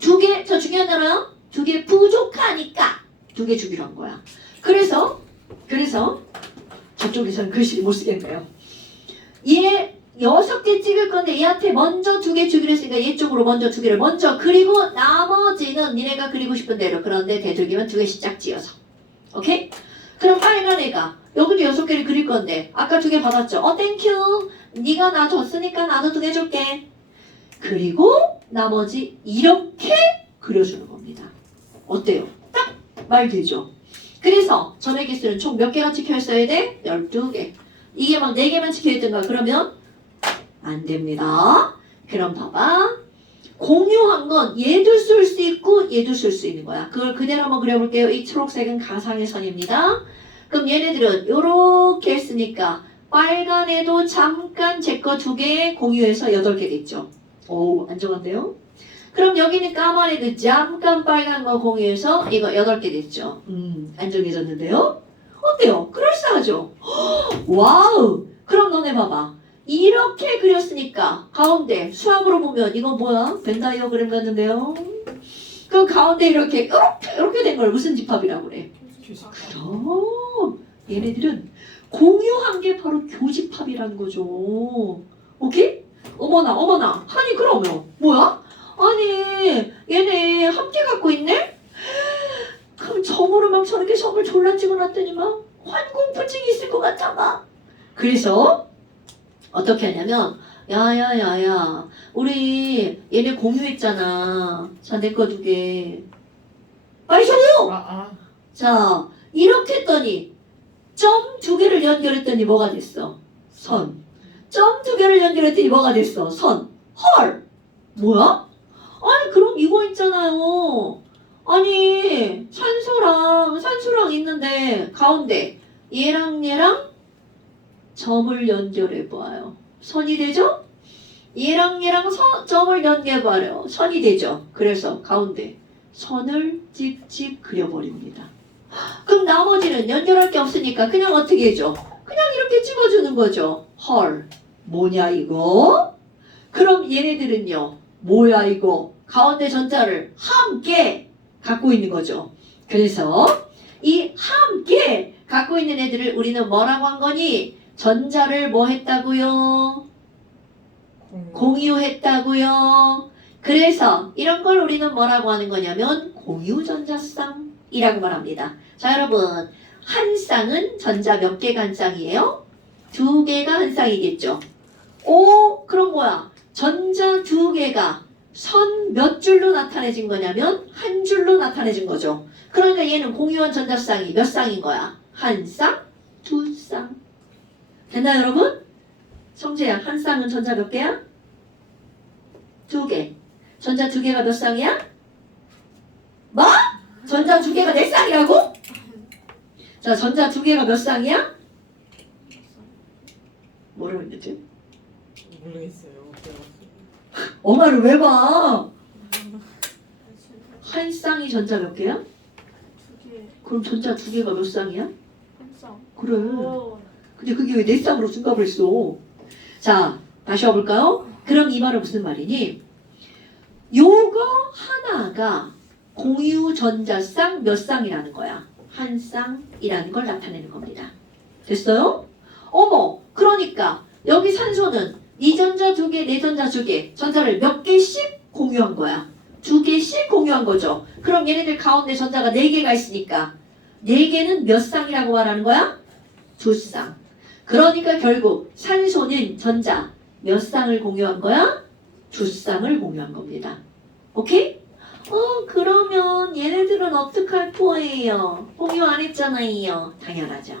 2개, 저 중요한 단어요. 2개 부족하니까 2개 주기로 한 거야. 그래서 저쪽에서는 글씨를 못 쓰겠네요. 얘 6개 찍을 건데 얘한테 먼저 2개 주기로 했으니까 얘 쪽으로 먼저 2개를 먼저 그리고 나머지는 니네가 그리고 싶은 대로 그런데 되도록이면 2개씩 짝지어서. 오케이? 그럼 빨간 애가 여기도 6개를 그릴 건데 아까 2개 받았죠? 땡큐. 네가 나 줬으니까 나도 2개 줄게. 그리고 나머지 이렇게 그려주는 겁니다. 어때요? 딱 말 되죠? 그래서 점의 개수는 총 몇 개가 찍혀 있어야 돼? 12개. 이게 막 4개만 찍혀 있던가 그러면 안 됩니다. 그럼 봐봐. 공유한 건 얘도 쓸 수 있고 얘도 쓸 수 있는 거야. 그걸 그대로 한번 그려볼게요. 이 초록색은 가상의 선입니다. 그럼 얘네들은 이렇게 했으니까 빨간 애도 잠깐 제 거 2개 공유해서 8개 됐죠. 오, 안정한데요? 그럼 여기는 까만 애도 잠깐 빨간 거 공유해서 이거 8개 됐죠. 안정해졌는데요? 어때요? 그럴싸하죠? 와우! 그럼 너네 봐봐. 이렇게 그렸으니까 가운데 수학으로 보면 이거 뭐야? 벤 다이어그램 같는데요? 그럼 가운데 이렇게 된 걸 무슨 집합이라고 그래? 그럼 얘네들은 공유한 게 바로 교집합이라는 거죠. 오케이? 어머나 아니 그러면 뭐야? 아니 얘네 함께 갖고 있네? 그럼 점으로 막 저렇게 점을 졸라 찍어놨더니만 환공불증이 있을 것 같아 막. 그래서 어떻게 하냐면 야야야야 우리 얘네 공유했잖아. 자 내 거 2개 빨리 줘요. 자 이렇게 했더니 점 2개를 연결했더니 뭐가 됐어? 선. 점 2개를 연결했더니 뭐가 됐어? 선. 헐 뭐야? 아니 그럼 이거 있잖아요. 아니 산소랑 있는데 가운데 얘랑 점을 연결해봐요. 선이 되죠? 얘랑 점을 연결해봐요. 선이 되죠? 그래서 가운데 선을 찍찍 그려버립니다. 그럼 나머지는 연결할 게 없으니까 그냥 어떻게 해줘? 그냥 이렇게 찍어주는 거죠. 헐 뭐냐 이거? 그럼 얘네들은요 뭐야 이거? 가운데 전자를 함께 갖고 있는 거죠. 그래서 이 함께 갖고 있는 애들을 우리는 뭐라고 한 거니? 전자를 뭐 했다고요? 공유했다고요. 그래서 이런 걸 우리는 뭐라고 하는 거냐면 공유전자쌍이라고 말합니다. 자 여러분 한 쌍은 전자 몇 개가 한 쌍이에요? 2개가 한 쌍이겠죠. 오 그럼 뭐야? 전자 2개가 선 몇 줄로 나타내진 거냐면 한 줄로 나타내진 거죠. 그러니까 얘는 공유한 전자쌍이 몇 쌍인 거야? 한 쌍? 2쌍. 됐나요 여러분? 성재야 한 쌍은 전자 몇 개야? 2개. 전자 2개가 몇 쌍이야? 뭐? 전자 2개가 4쌍이라고? 자 전자 2개가 몇 쌍이야? 뭐라고 했지? 모르겠어요. 엄마를 왜 봐? 한 쌍이 전자 몇 개야? 2개. 그럼 전자 2개가 몇 쌍이야? 한 쌍. 그래. 오. 근데 그게 왜 내 쌍으로 둔갑을 했어? 자, 다시 와볼까요? 그럼 이 말은 무슨 말이니? 요거 하나가 공유 전자쌍 몇 쌍이라는 거야? 한 쌍이라는 걸 나타내는 겁니다. 됐어요? 어머, 그러니까 여기 산소는 이 전자 두 개, 내 전자 두 개, 전자를 몇 개씩 공유한 거야? 두 개씩 공유한 거죠. 그럼 얘네들 가운데 전자가 네 개가 있으니까 네 개는 몇 쌍이라고 말하는 거야? 두 쌍. 그러니까 결국 산소는 전자 몇 쌍을 공유한 거야? 두 쌍을 공유한 겁니다. 오케이? 그러면 얘네들은 어떡할 거예요? 공유 안 했잖아요. 당연하죠.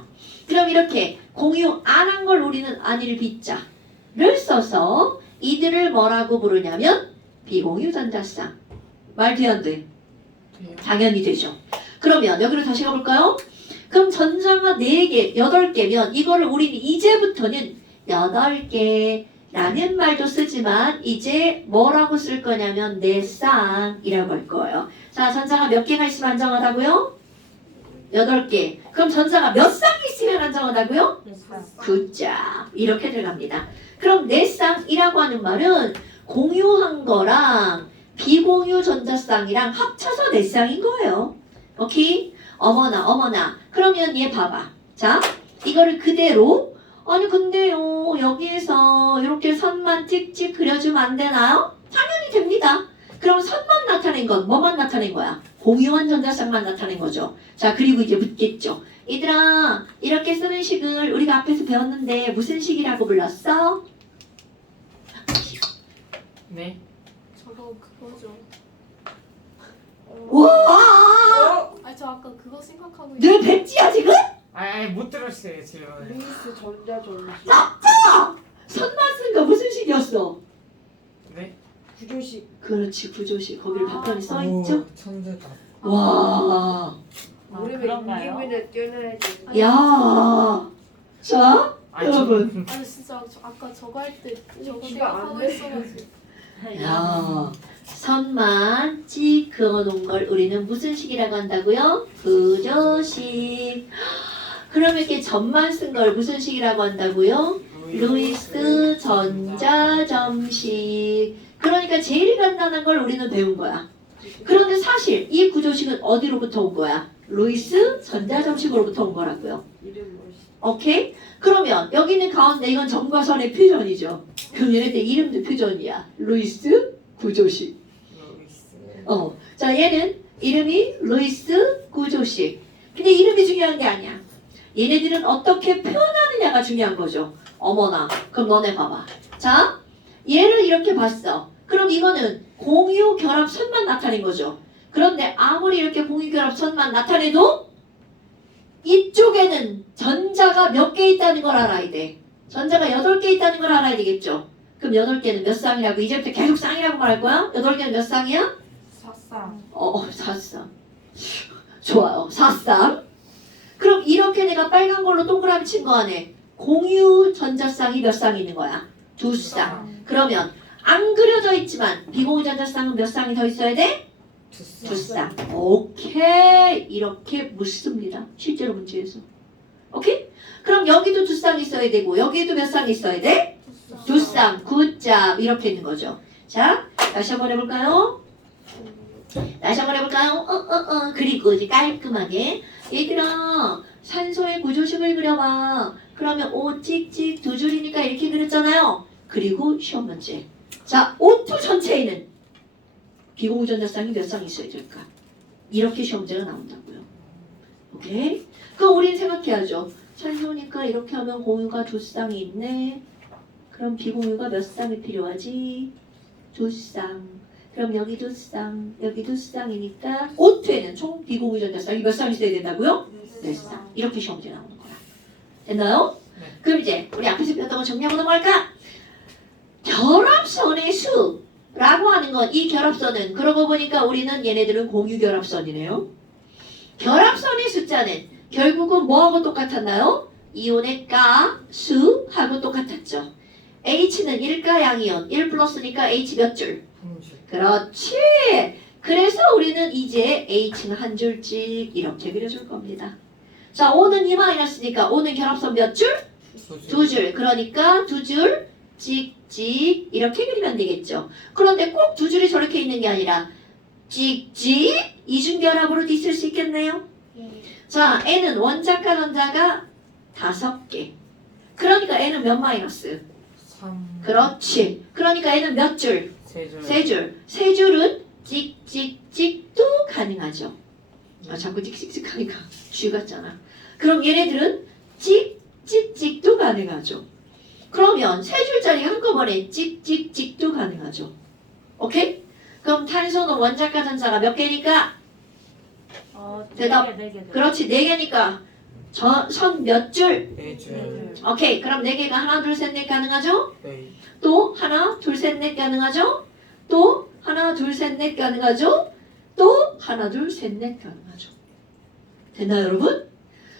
그럼 이렇게 공유 안 한 걸 우리는 안일 빗자를 써서 이들을 뭐라고 부르냐면 비공유 전자쌍. 말 돼 안 돼? 당연히 되죠. 그러면 여기로 다시 가볼까요? 그럼 전자가 4개, 8개면 이거를 우리는 이제부터는 8개라는 말도 쓰지만 이제 뭐라고 쓸 거냐면 내 쌍이라고 할 거예요. 자, 전자가 몇 개가 있으면 안정하다고요? 8개. 그럼 전자가 몇 쌍이 있으면 안정하다고요? 굿잡. 이렇게 들어갑니다. 그럼 내 쌍이라고 하는 말은 공유한 거랑 비공유 전자쌍이랑 합쳐서 내 쌍인 거예요. 오케이? 어머나. 그러면 얘 봐봐. 자, 이거를 그대로 아니 근데요 여기에서 이렇게 선만 찍찍 그려주면 안 되나요? 당연히 됩니다. 그럼 선만 나타낸 건 뭐만 나타낸 거야? 공유한 전자쌍만 나타낸 거죠. 자, 그리고 이제 묻겠죠. 얘들아, 이렇게 쓰는 식을 우리가 앞에서 배웠는데 무슨 식이라고 불렀어? 네. 저거 그거죠. 와! 아니 저 아까 그거 생각하고 너 백지야 지금? 아니 못 들었어요 지금. 루이스 전자전시 선만 쓴 거 무슨 식이었어? 네. 구조식. 그렇지, 구조식. 거기를 아. 봤더니 써있죠? 천재다. 와, 우리가 그런가요? 인기민을 뛰어내야지. 야, 자, 아니, 여러분, 아니 진짜 아까 저거 할 때 저거 기가 안 생각하고 돼. 있어가지고. 야, 선만 찍 그어놓은 걸 우리는 무슨 식이라고 한다고요? 구조식. 그럼 이렇게 점만 쓴 걸 무슨 식이라고 한다고요? 루이스 전자점식. 그러니까 제일 간단한 걸 우리는 배운 거야. 그런데 사실 이 구조식은 어디로부터 온 거야? 루이스 전자점식으로부터 온 거라고요. 이름 멋있. 오케이? 그러면 여기 있는 가운데 이건 점과 선의 퓨전이죠. 그럼 얘네들 이름도 퓨전이야. 루이스 구조식. 자, 얘는 이름이 루이스 구조식. 근데 이름이 중요한 게 아니야. 얘네들은 어떻게 표현하느냐가 중요한 거죠. 어머나. 그럼 너네 봐봐. 자, 얘를 이렇게 봤어. 그럼 이거는 공유 결합선만 나타낸 거죠. 그런데 아무리 이렇게 공유 결합선만 나타내도 이쪽에는 전자가 몇 개 있다는 걸 알아야 돼. 전자가 8개 있다는 걸 알아야 되겠죠. 그럼 8개는 몇 쌍이라고? 이제부터 계속 쌍이라고 말할 거야? 8개는 몇 쌍이야? 4쌍. 4쌍. 좋아요. 4쌍. 그럼 이렇게 내가 빨간 걸로 동그라미 친 거 안에 공유 전자쌍이 몇 쌍 있는 거야? 2쌍. 그러면 안 그려져 있지만 비공유 전자쌍은 몇 쌍이 더 있어야 돼? 2쌍. 오케이. 이렇게 묻습니다. 실제로 문제에서. 오케이? 그럼 여기도 2쌍 있어야 되고 여기에도 몇 쌍 있어야 돼? 2쌍. 굿잡. 이렇게 있는 거죠. 자, 다시 한번 해볼까요? 그리고 이제 깔끔하게 얘들아 산소의 구조식을 그려봐. 그러면 O 찍찍 두 줄이니까 이렇게 그렸잖아요. 그리고 시험 문제. 자, O2 전체에는 비공유 전자쌍이 몇 쌍 있어야 될까? 이렇게 시험 문제가 나온다고요. 오케이? 그럼 우리는 생각해야죠. 산소니까 이렇게 하면 공유가 2쌍이 있네. 그럼 비공유가 몇 쌍이 필요하지? 2쌍. 그럼 여기 2쌍, 여기 2쌍이니까 O2에는 총 비공유 전자쌍이 몇 쌍 있어야 된다고요? 4쌍. 이렇게 시험 문제 나오는 거야. 됐나요? 네. 그럼 이제 우리 앞에서 배웠던 거 정리하고 넘어갈까? 결합선의 수라고 하는 건 이 결합선은 그러고 보니까 우리는 얘네들은 공유 결합선이네요. 결합선의 숫자는 결국은 뭐하고 똑같았나요? 이온의 가, 수하고 똑같았죠. H는 1가 양이온, 1 플러스니까 H 몇 줄? 그렇지. 그래서 우리는 이제 H는 한 줄씩 이렇게 그려줄 겁니다. 자, O는 2 마이너스니까 O는 결합선 몇 줄? 두 줄. 그러니까 두 줄 찍찍 이렇게 그리면 되겠죠. 그런데 꼭 두 줄이 저렇게 있는 게 아니라 찍찍 이중결합으로도 있을 수 있겠네요. 자, n은 원자과 전자가 5개. 그러니까 n은 몇 마이너스? 3. 그렇지. 그러니까 n은 몇 줄? 3줄. 3줄. 3줄은 찍찍찍도 가능하죠. 아, 자꾸 찍찍찍 하니까 쥐 같잖아. 그럼 얘네들은 찍찍찍도 가능하죠. 그러면 3줄짜리가 한꺼번에 찍찍찍도 가능하죠. 오케이? 그럼 탄소는 원자과 전자가 몇 개니까? 대답. 네 개. 그렇지, 4개니까 선 몇 줄? 4줄. 오케이, 그럼 4개가 하나, 둘, 셋, 넷 가능하죠? 네. 또 하나, 둘, 셋, 넷 가능하죠? 또 하나, 둘, 셋, 넷 가능하죠? 또 하나, 둘, 셋, 넷 가능하죠. 됐나요, 여러분?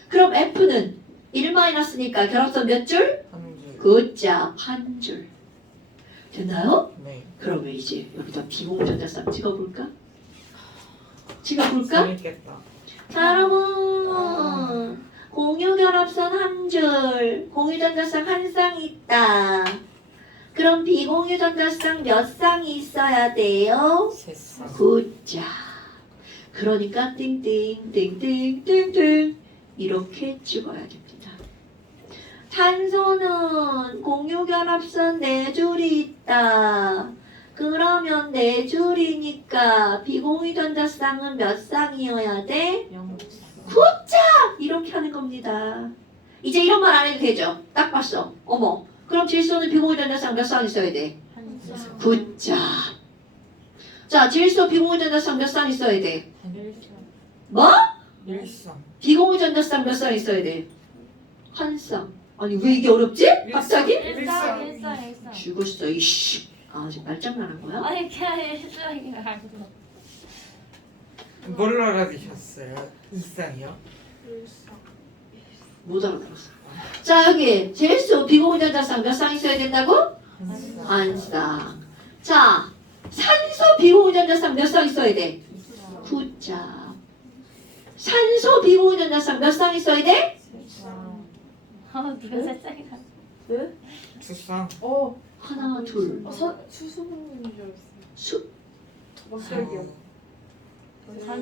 그럼 F는 1-니까 결합선 몇 줄? 1줄. 굿잡, 한 줄. 됐나요? 네. 그러면 이제 여기다 비공전자쌍 찍어볼까? 찍어볼까? 재밌겠다. 자, 여러분. 공유결합선 한 줄, 공유전자쌍 한 쌍 있다. 그럼 비공유전자쌍 몇 쌍이 있어야 돼요? 3쌍. 굿자. 그러니까 띵띵띵띵띵띵 이렇게 찍어야 됩니다. 탄소는 공유결합선 4줄이 있다. 그러면 4줄이니까 비공유전자쌍은 몇 쌍이어야 돼? 이렇게 하는 겁니다. 이제 이런 말 안 해도 되죠? 딱 봤어. 어머. 그럼 질소는 비공유전자쌍 몇 쌍 있어야 돼? 굿자. 자, 질소 비공유전자쌍 몇 쌍 있어야 돼? 뭐? 1쌍. 비공유전자쌍 몇 쌍 있어야 돼? 한 쌍. 아니 왜 이게 어렵지? 갑자기? 일상. 죽었어 이씨. 아 지금 말장난한 거야? 아니 그냥 일상이 아니고. 뭘로 알아두셨어요? 2쌍이요? 못 알아들었어. 자 여기 질소 비공유전자쌍 몇 쌍 있어야 된다고? 한 쌍. 자 산소 비공유전자쌍 몇 쌍 있어야 돼? 굿자. 산소 비공유전자쌍 몇 쌍 있어야 돼? 네가 살짝이다. 2쌍. 하나 둘. 수수분인 줄 알았어. 수. 막걸리요.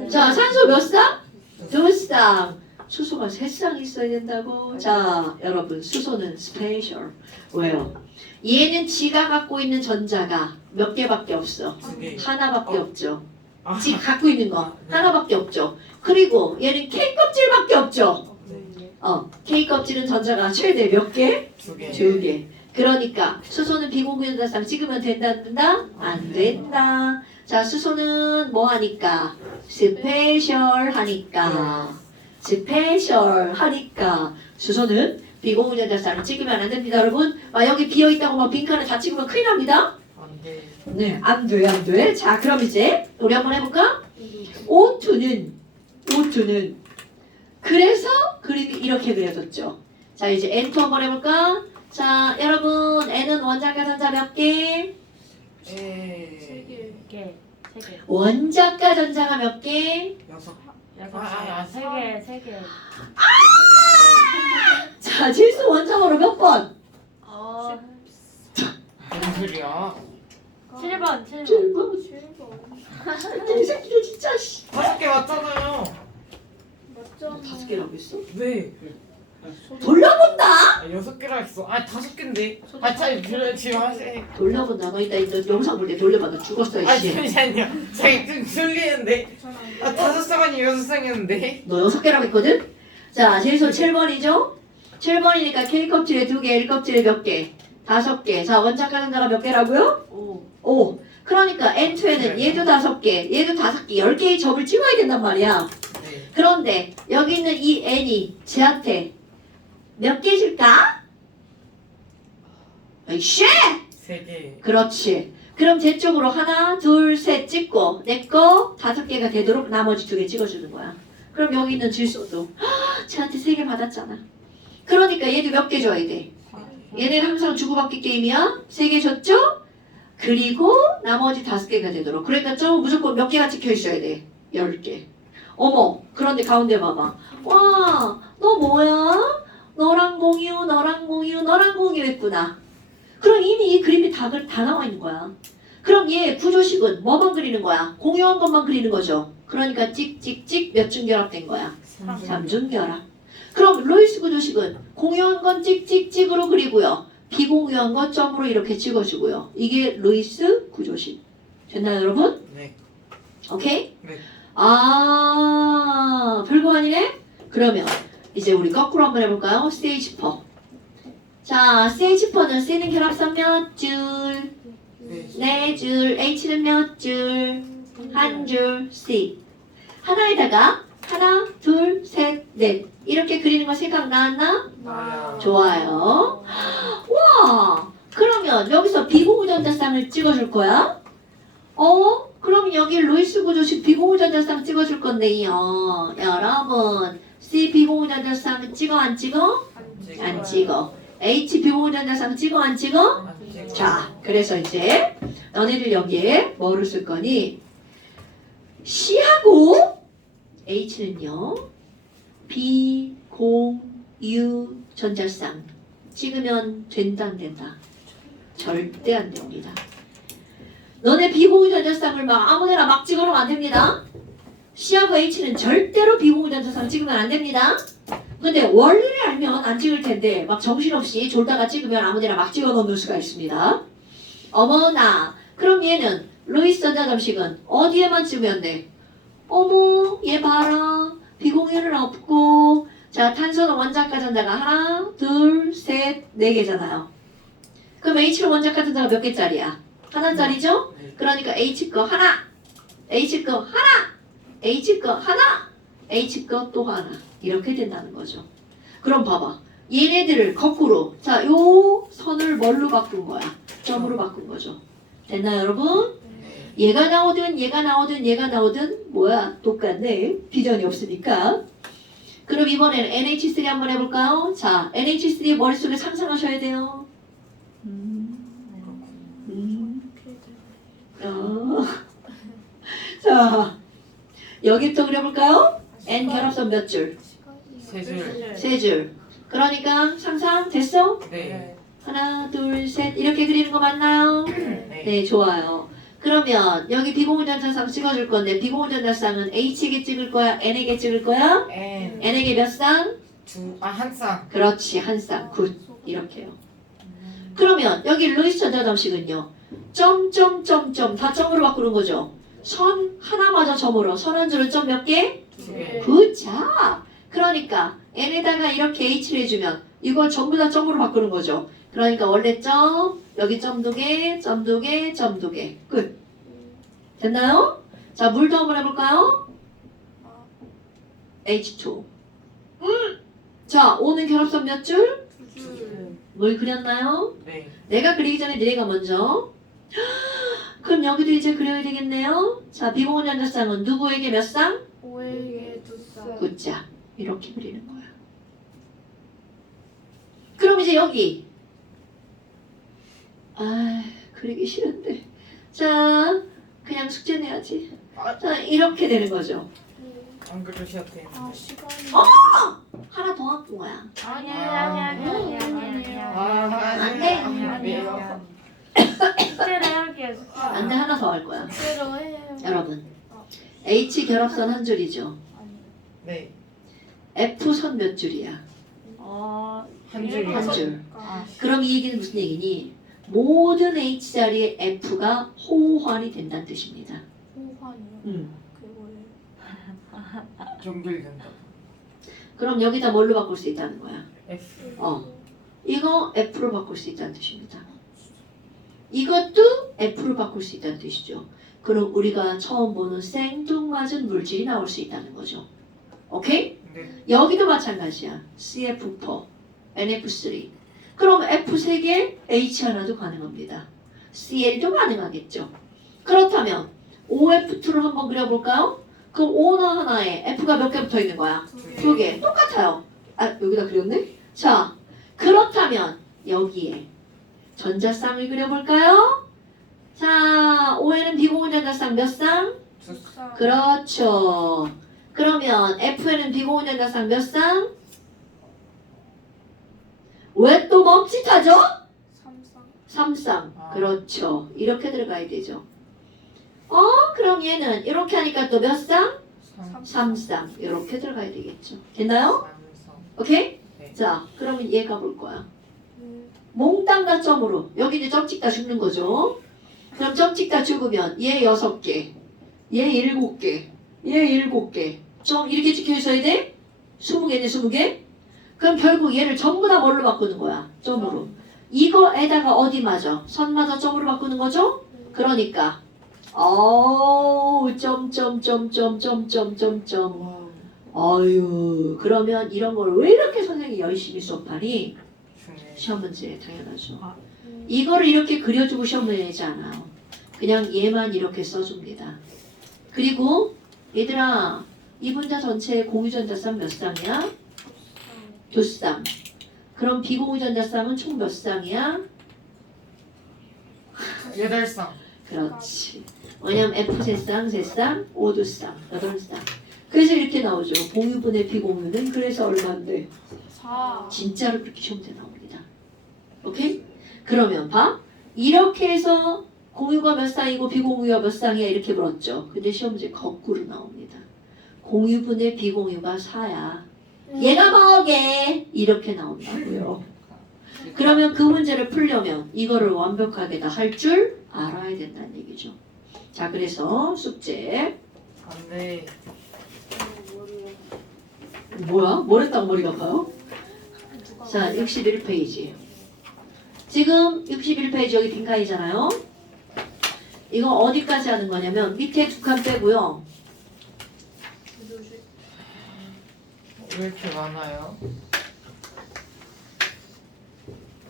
자 산소 몇 쌍? 2쌍. 수소가 3쌍 있어야 된다고. 자 여러분 수소는 스페셜. 왜요? 얘는 지가 갖고 있는 전자가 몇 개밖에 없어. 2개. 하나밖에 없죠. 아, 지가 갖고 있는 거 하나밖에 없죠. 그리고 얘는 K 껍질밖에 없죠. K 껍질은 전자가 최대 몇 개? 2개. 2개. 그러니까 수소는 비공유전자쌍 찍으면 된다? 안 된다. 자 수소는 뭐 하니까? 스페셜 하니까. 스페셜 하니까 수소는 비공유전자쌍을 찍으면 안 됩니다, 여러분. 여기 비어 있다고 막 빈칸을 다 찍으면 큰일 납니다. 안 돼. 네, 안 돼, 안 돼. 자, 그럼 이제 우리 한번 해볼까? O2는 그래서 그림이 이렇게 그려졌죠. 자, 이제 N2 한번 해볼까? 자, 여러분 N은 원자과 전자 몇 개? 3개. 개. 원자과 전자가 몇 개? 6. 세 개. 자, 질소 원자번호 몇 번? 무슨 소리야? 7번. 7번. 이 새끼들 진짜 씨. 5개 맞잖아요. 맞죠? 5개라고 했어? 왜? 돌려본다? 6개라 했어. 5개인데. 참, 그래, 지금 하세요. 돌려본다. 너 이따 영상 볼 때 돌려봐. 너 죽었어, 이씨. 잠시만요. 제가 좀 틀리는데. 5쌍 아니면 6쌍이었는데. 너 6개라고 했거든? 자, 질소 7번이죠? 7번이니까 K 껍질에 2개, L 껍질에 몇 개? 5개. 자, 원자과 전자가 몇 개라고요? 5. 그러니까 N2에는 얘도 5개, 얘도 5개, 10개의 점을 찍어야 된단 말이야. 네. 그런데 여기 있는 이 N이 쟤한테 몇 개일까? 쉐! 3개. 그렇지. 그럼 제 쪽으로 하나, 둘, 셋 찍고 내 거 5개가 되도록 나머지 2개 찍어주는 거야. 그럼 여기 있는 질소도 쟤한테 3개 받았잖아. 그러니까 얘도 몇 개 줘야 돼? 얘네는 항상 주고받기 게임이야. 3개 줬죠? 그리고 나머지 5개가 되도록. 그러니까 저 무조건 몇 개가 찍혀 있어야 돼? 10개. 어머, 그런데 가운데 봐봐. 와, 너 뭐야? 너랑 공유, 너랑 공유, 너랑 공유했구나. 그럼 이미 이 그림이 다 나와 있는 거야. 그럼 얘 구조식은 뭐만 그리는 거야? 공유한 것만 그리는 거죠. 그러니까 찍찍찍 몇 중 결합된 거야? 3중 결합. 그럼 루이스 구조식은 공유한 건 찍찍찍으로 그리고요. 비공유한 건 점으로 이렇게 찍어주고요. 이게 루이스 구조식. 됐나요, 여러분? 네. 오케이? 네. 아, 별거 아니네? 그러면 이제 우리 거꾸로 한번 해볼까요? 스테이지 4. 자, 스테이지 4는 C는 결합선 몇 줄? 네. 4줄. H는 몇 줄? 한 줄. C. 하나에다가 하나, 둘, 셋, 넷. 이렇게 그리는 거 생각 나왔나? 나요. 좋아요. 와, 그러면 여기서 비공유전자쌍을 찍어줄 거야? 그럼 여기 루이스 구조식 비공유전자쌍 찍어줄 건데요. 여러분, C 비공유전자쌍 찍어 안 찍어? 안 찍어. H 비공유전자쌍 찍어 안 찍어? 안 찍어. 자, 그래서 이제 너네들 여기에 뭐를 쓸 거니? C하고 H는요. 비공유전자쌍 찍으면 된다 안 된다? 절대 안 됩니다. 너네 비공유전자쌍을 막 아무데나 막 찍어놓으면 안 됩니다. C하고 H는 절대로 비공유전자쌍 찍으면 안 됩니다. 근데 원리를 알면 안 찍을 텐데 막 정신없이 졸다가 찍으면 아무데나 막 찍어 놓을 수가 있습니다. 어머나, 그럼 얘는 루이스 전자점식은 어디에만 찍으면 돼? 어머, 얘 봐라. 비공유는 없고, 자, 탄소는 원자가 전자가 하나, 둘, 셋, 네 개잖아요. 그럼 H는 원자가 전자가 몇 개짜리야? 하나짜리죠? 네. 그러니까 H 거 하나, H 거 하나, H 거 하나, H 거 또 하나. 이렇게 된다는 거죠. 그럼 봐봐. 얘네들을 거꾸로, 자, 요 선을 뭘로 바꾼 거야? 점으로 바꾼 거죠. 됐나요, 여러분? 얘가 나오든 얘가 나오든 얘가 나오든 뭐야? 똑같네. 비전이 없으니까. 그럼 이번에는 NH3 한번 해볼까요? 자, NH3 머릿속에 상상하셔야 돼요. 자, 여기부터 그려볼까요? N 결합선 몇 줄? 세 줄. 세 줄. 그러니까 상상 됐어? 네. 하나, 둘, 셋 이렇게 그리는 거 맞나요? 네. 네, 좋아요. 그러면 여기 비공유전자쌍 찍어줄 건데 비공유전자쌍은 H에게 찍을 거야? N에게 찍을 거야? N. N에게 몇 쌍? 한 쌍. 그렇지, 한 쌍. 굿. 이렇게요. 그러면 여기 루이스 전자점식은요. 점점점점 다 점으로 바꾸는 거죠. 선 하나마저 점으로. 선 한 줄은 점 몇 개? 두 개. 굿자. 그러니까 N에다가 이렇게 H를 해주면 이걸 전부 다 점으로 바꾸는 거죠. 그러니까 원래 점, 여기 점 두 개, 점 두 개, 점 두 개. 끝. 됐나요? 자, 물도 한번 해볼까요? H2. 자, O는 결합선 몇 줄? 뭘 그렸나요? 네. 내가 그리기 전에 니네가 먼저. 그럼 여기도 이제 그려야 되겠네요. 자, 비공유전자쌍은 누구에게 몇 쌍? 5에게 2쌍. 굿자. 이렇게 그리는 거야. 그럼 이제 여기. 그리기 싫은데. 자, 그냥 숙제 내야지. 자, 이렇게 되는 거죠. 안 그러셔도 되는데. 시간이. 하나 더 갖고 거야. 아니. 안 돼. 숙제를 해올게요. 안 돼, 하나 더 할 거야. 대로 해요. 여러분. H 결합선 한 줄이죠. 네. F 선 몇 줄이야? 한 줄이요. 한 줄. 아, 그럼 이 얘기는 무슨 얘기니? 모든 H 자리에 F가 호환이 된다는 뜻입니다. 호환이요. 그거예요. 연결된다. 그럼 여기다 뭘로 바꿀 수 있다는 거야? F. 이거 F로 바꿀 수 있다는 뜻입니다. 이것도 F로 바꿀 수 있다는 뜻이죠. 그럼 우리가 처음 보는 생뚱맞은 물질이 나올 수 있다는 거죠. 오케이? 네. 여기도 마찬가지야. CF4, NF3. 그럼 F 3개, H 하나도 가능합니다. Cl도 가능하겠죠. 그렇다면 OF2를 한번 그려볼까요? 그럼 O는 하나에 F가 몇 개 붙어 있는 거야? 2개. 똑같아요. 여기다 그렸네? 자, 그렇다면 여기에 전자쌍을 그려볼까요? 자, O에는 비공유전자쌍 몇 쌍? 두 쌍. 그렇죠. 그러면 F에는 비공유전자쌍 몇 쌍? 왜 또 멈칫하죠? 삼성. 삼쌍. 아. 그렇죠. 이렇게 들어가야 되죠. 그럼 얘는 이렇게 하니까 또 몇 쌍? 삼쌍. 이렇게 들어가야 되겠죠. 됐나요? 삼성. 오케이? 네. 자, 그러면 얘가 볼 거야. 몽땅 다 점으로. 여기 이제 점 찍다 죽는 거죠. 그럼 점 찍다 죽으면 얘 6개, 얘 7개, 얘 7개. 점 이렇게 찍혀 있어야 돼? 20개네, 20개? 그럼 결국 얘를 전부 다 뭘로 바꾸는 거야? 점으로. 이거에다가 어디 맞아? 선 맞아 점으로 바꾸는 거죠? 그러니까 점점점점점점점. 아유, 그러면 이런 걸 왜 이렇게 선생님이 열심히 수업하니? 중에 시험 문제 당연하죠. 이거를 이렇게 그려주고 시험 내지 않아요. 그냥 얘만 이렇게 써줍니다. 그리고 얘들아, 이 분자 전체의 공유전자쌍 몇 쌍이야? 2쌍. 그럼 비공유전자쌍은 총 몇 쌍이야? 8쌍. 그렇지. 왜냐면 F세쌍, 세쌍, 5두쌍, 8쌍. 그래서 이렇게 나오죠. 공유분의 비공유는 그래서 얼마인데? 4. 진짜로 그렇게 시험 문제 나옵니다. 오케이? 그러면 봐. 이렇게 해서 공유가 몇 쌍이고 비공유가 몇 쌍이야 이렇게 물었죠. 근데 시험 문제 거꾸로 나옵니다. 공유분의 비공유가 4야. 얘가 뭐게? 이렇게 나온다고요. 그러면 그 문제를 풀려면 이거를 완벽하게 다 할 줄 알아야 된다는 얘기죠. 자, 그래서 숙제. 안돼. 뭐야? 뭘 했다고 머리가 아파요? 자, 61페이지. 지금 61페이지 여기 빈칸이잖아요. 이거 어디까지 하는 거냐면 밑에 2칸 빼고요. 왜 이렇게 많아요?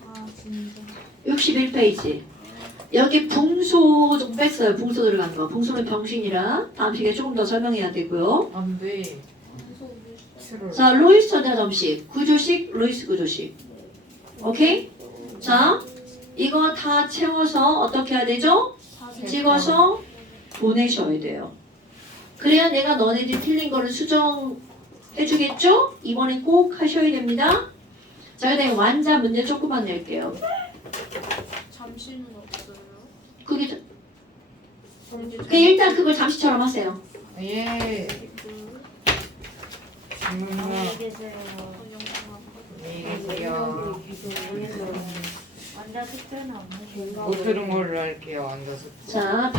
아 진짜. 61페이지. 여기 붕소 좀 뺐어요. 붕소 들어간 거. 붕소는 병신이라 다음 시간에 조금 더 설명해야 되고요. 안돼. 자, 로이스 전자 점식. 구조식, 로이스 구조식. 오케이? 자, 이거 다 채워서 어떻게 해야 되죠? 찍어서 보내셔야 돼요. 그래야 내가 너네들이 틀린 거를 수정해주겠죠? 이번엔 꼭 하셔야 됩니다. 자, 그 다음에 완자 문제 조금만 낼게요. 잠시는 없어요. 그게 일단 그걸 잠시처럼 하세요. 예. 안녕히 계세요. 안녕히 계세요. 완전 특별은 없는 못 들은 걸로 할게요. 앉아서. 자,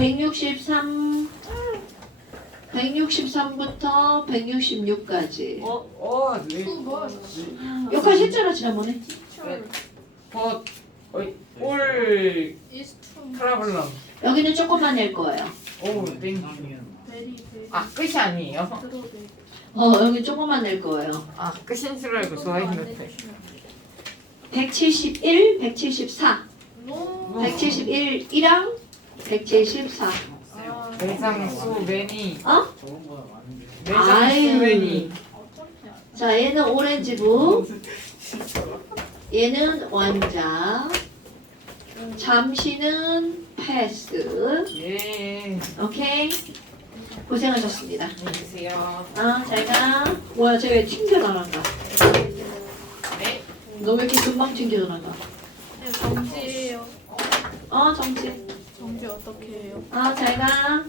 163부터 166까지. 네. 욕하셨잖아, 지난번에. 올 Is too 트러블럼. 여기는 조금만 낼 거예요. 오, 땡큐. very. 아, 끝이 아니에요? 들어오게. 여기 조금만 낼 거예요. 아, 끝인 줄 알고 좋아했는데. 171, 174. No. 171, 1항, 174. 매장 수 매니. 어? 매장 아유. 수 매니. 자, 얘는 오렌지북. 얘는 완자. 잠시는 패스. 예. 오케이? 고생하셨습니다. 안녕히 계세요. 잘 가. 뭐야, 쟤 왜 튕겨 나간다. 네. 너 왜 이렇게 금방 튕겨 나가? 네, 정지예요. 정치. 정지 어떻게 해요? 잘 가.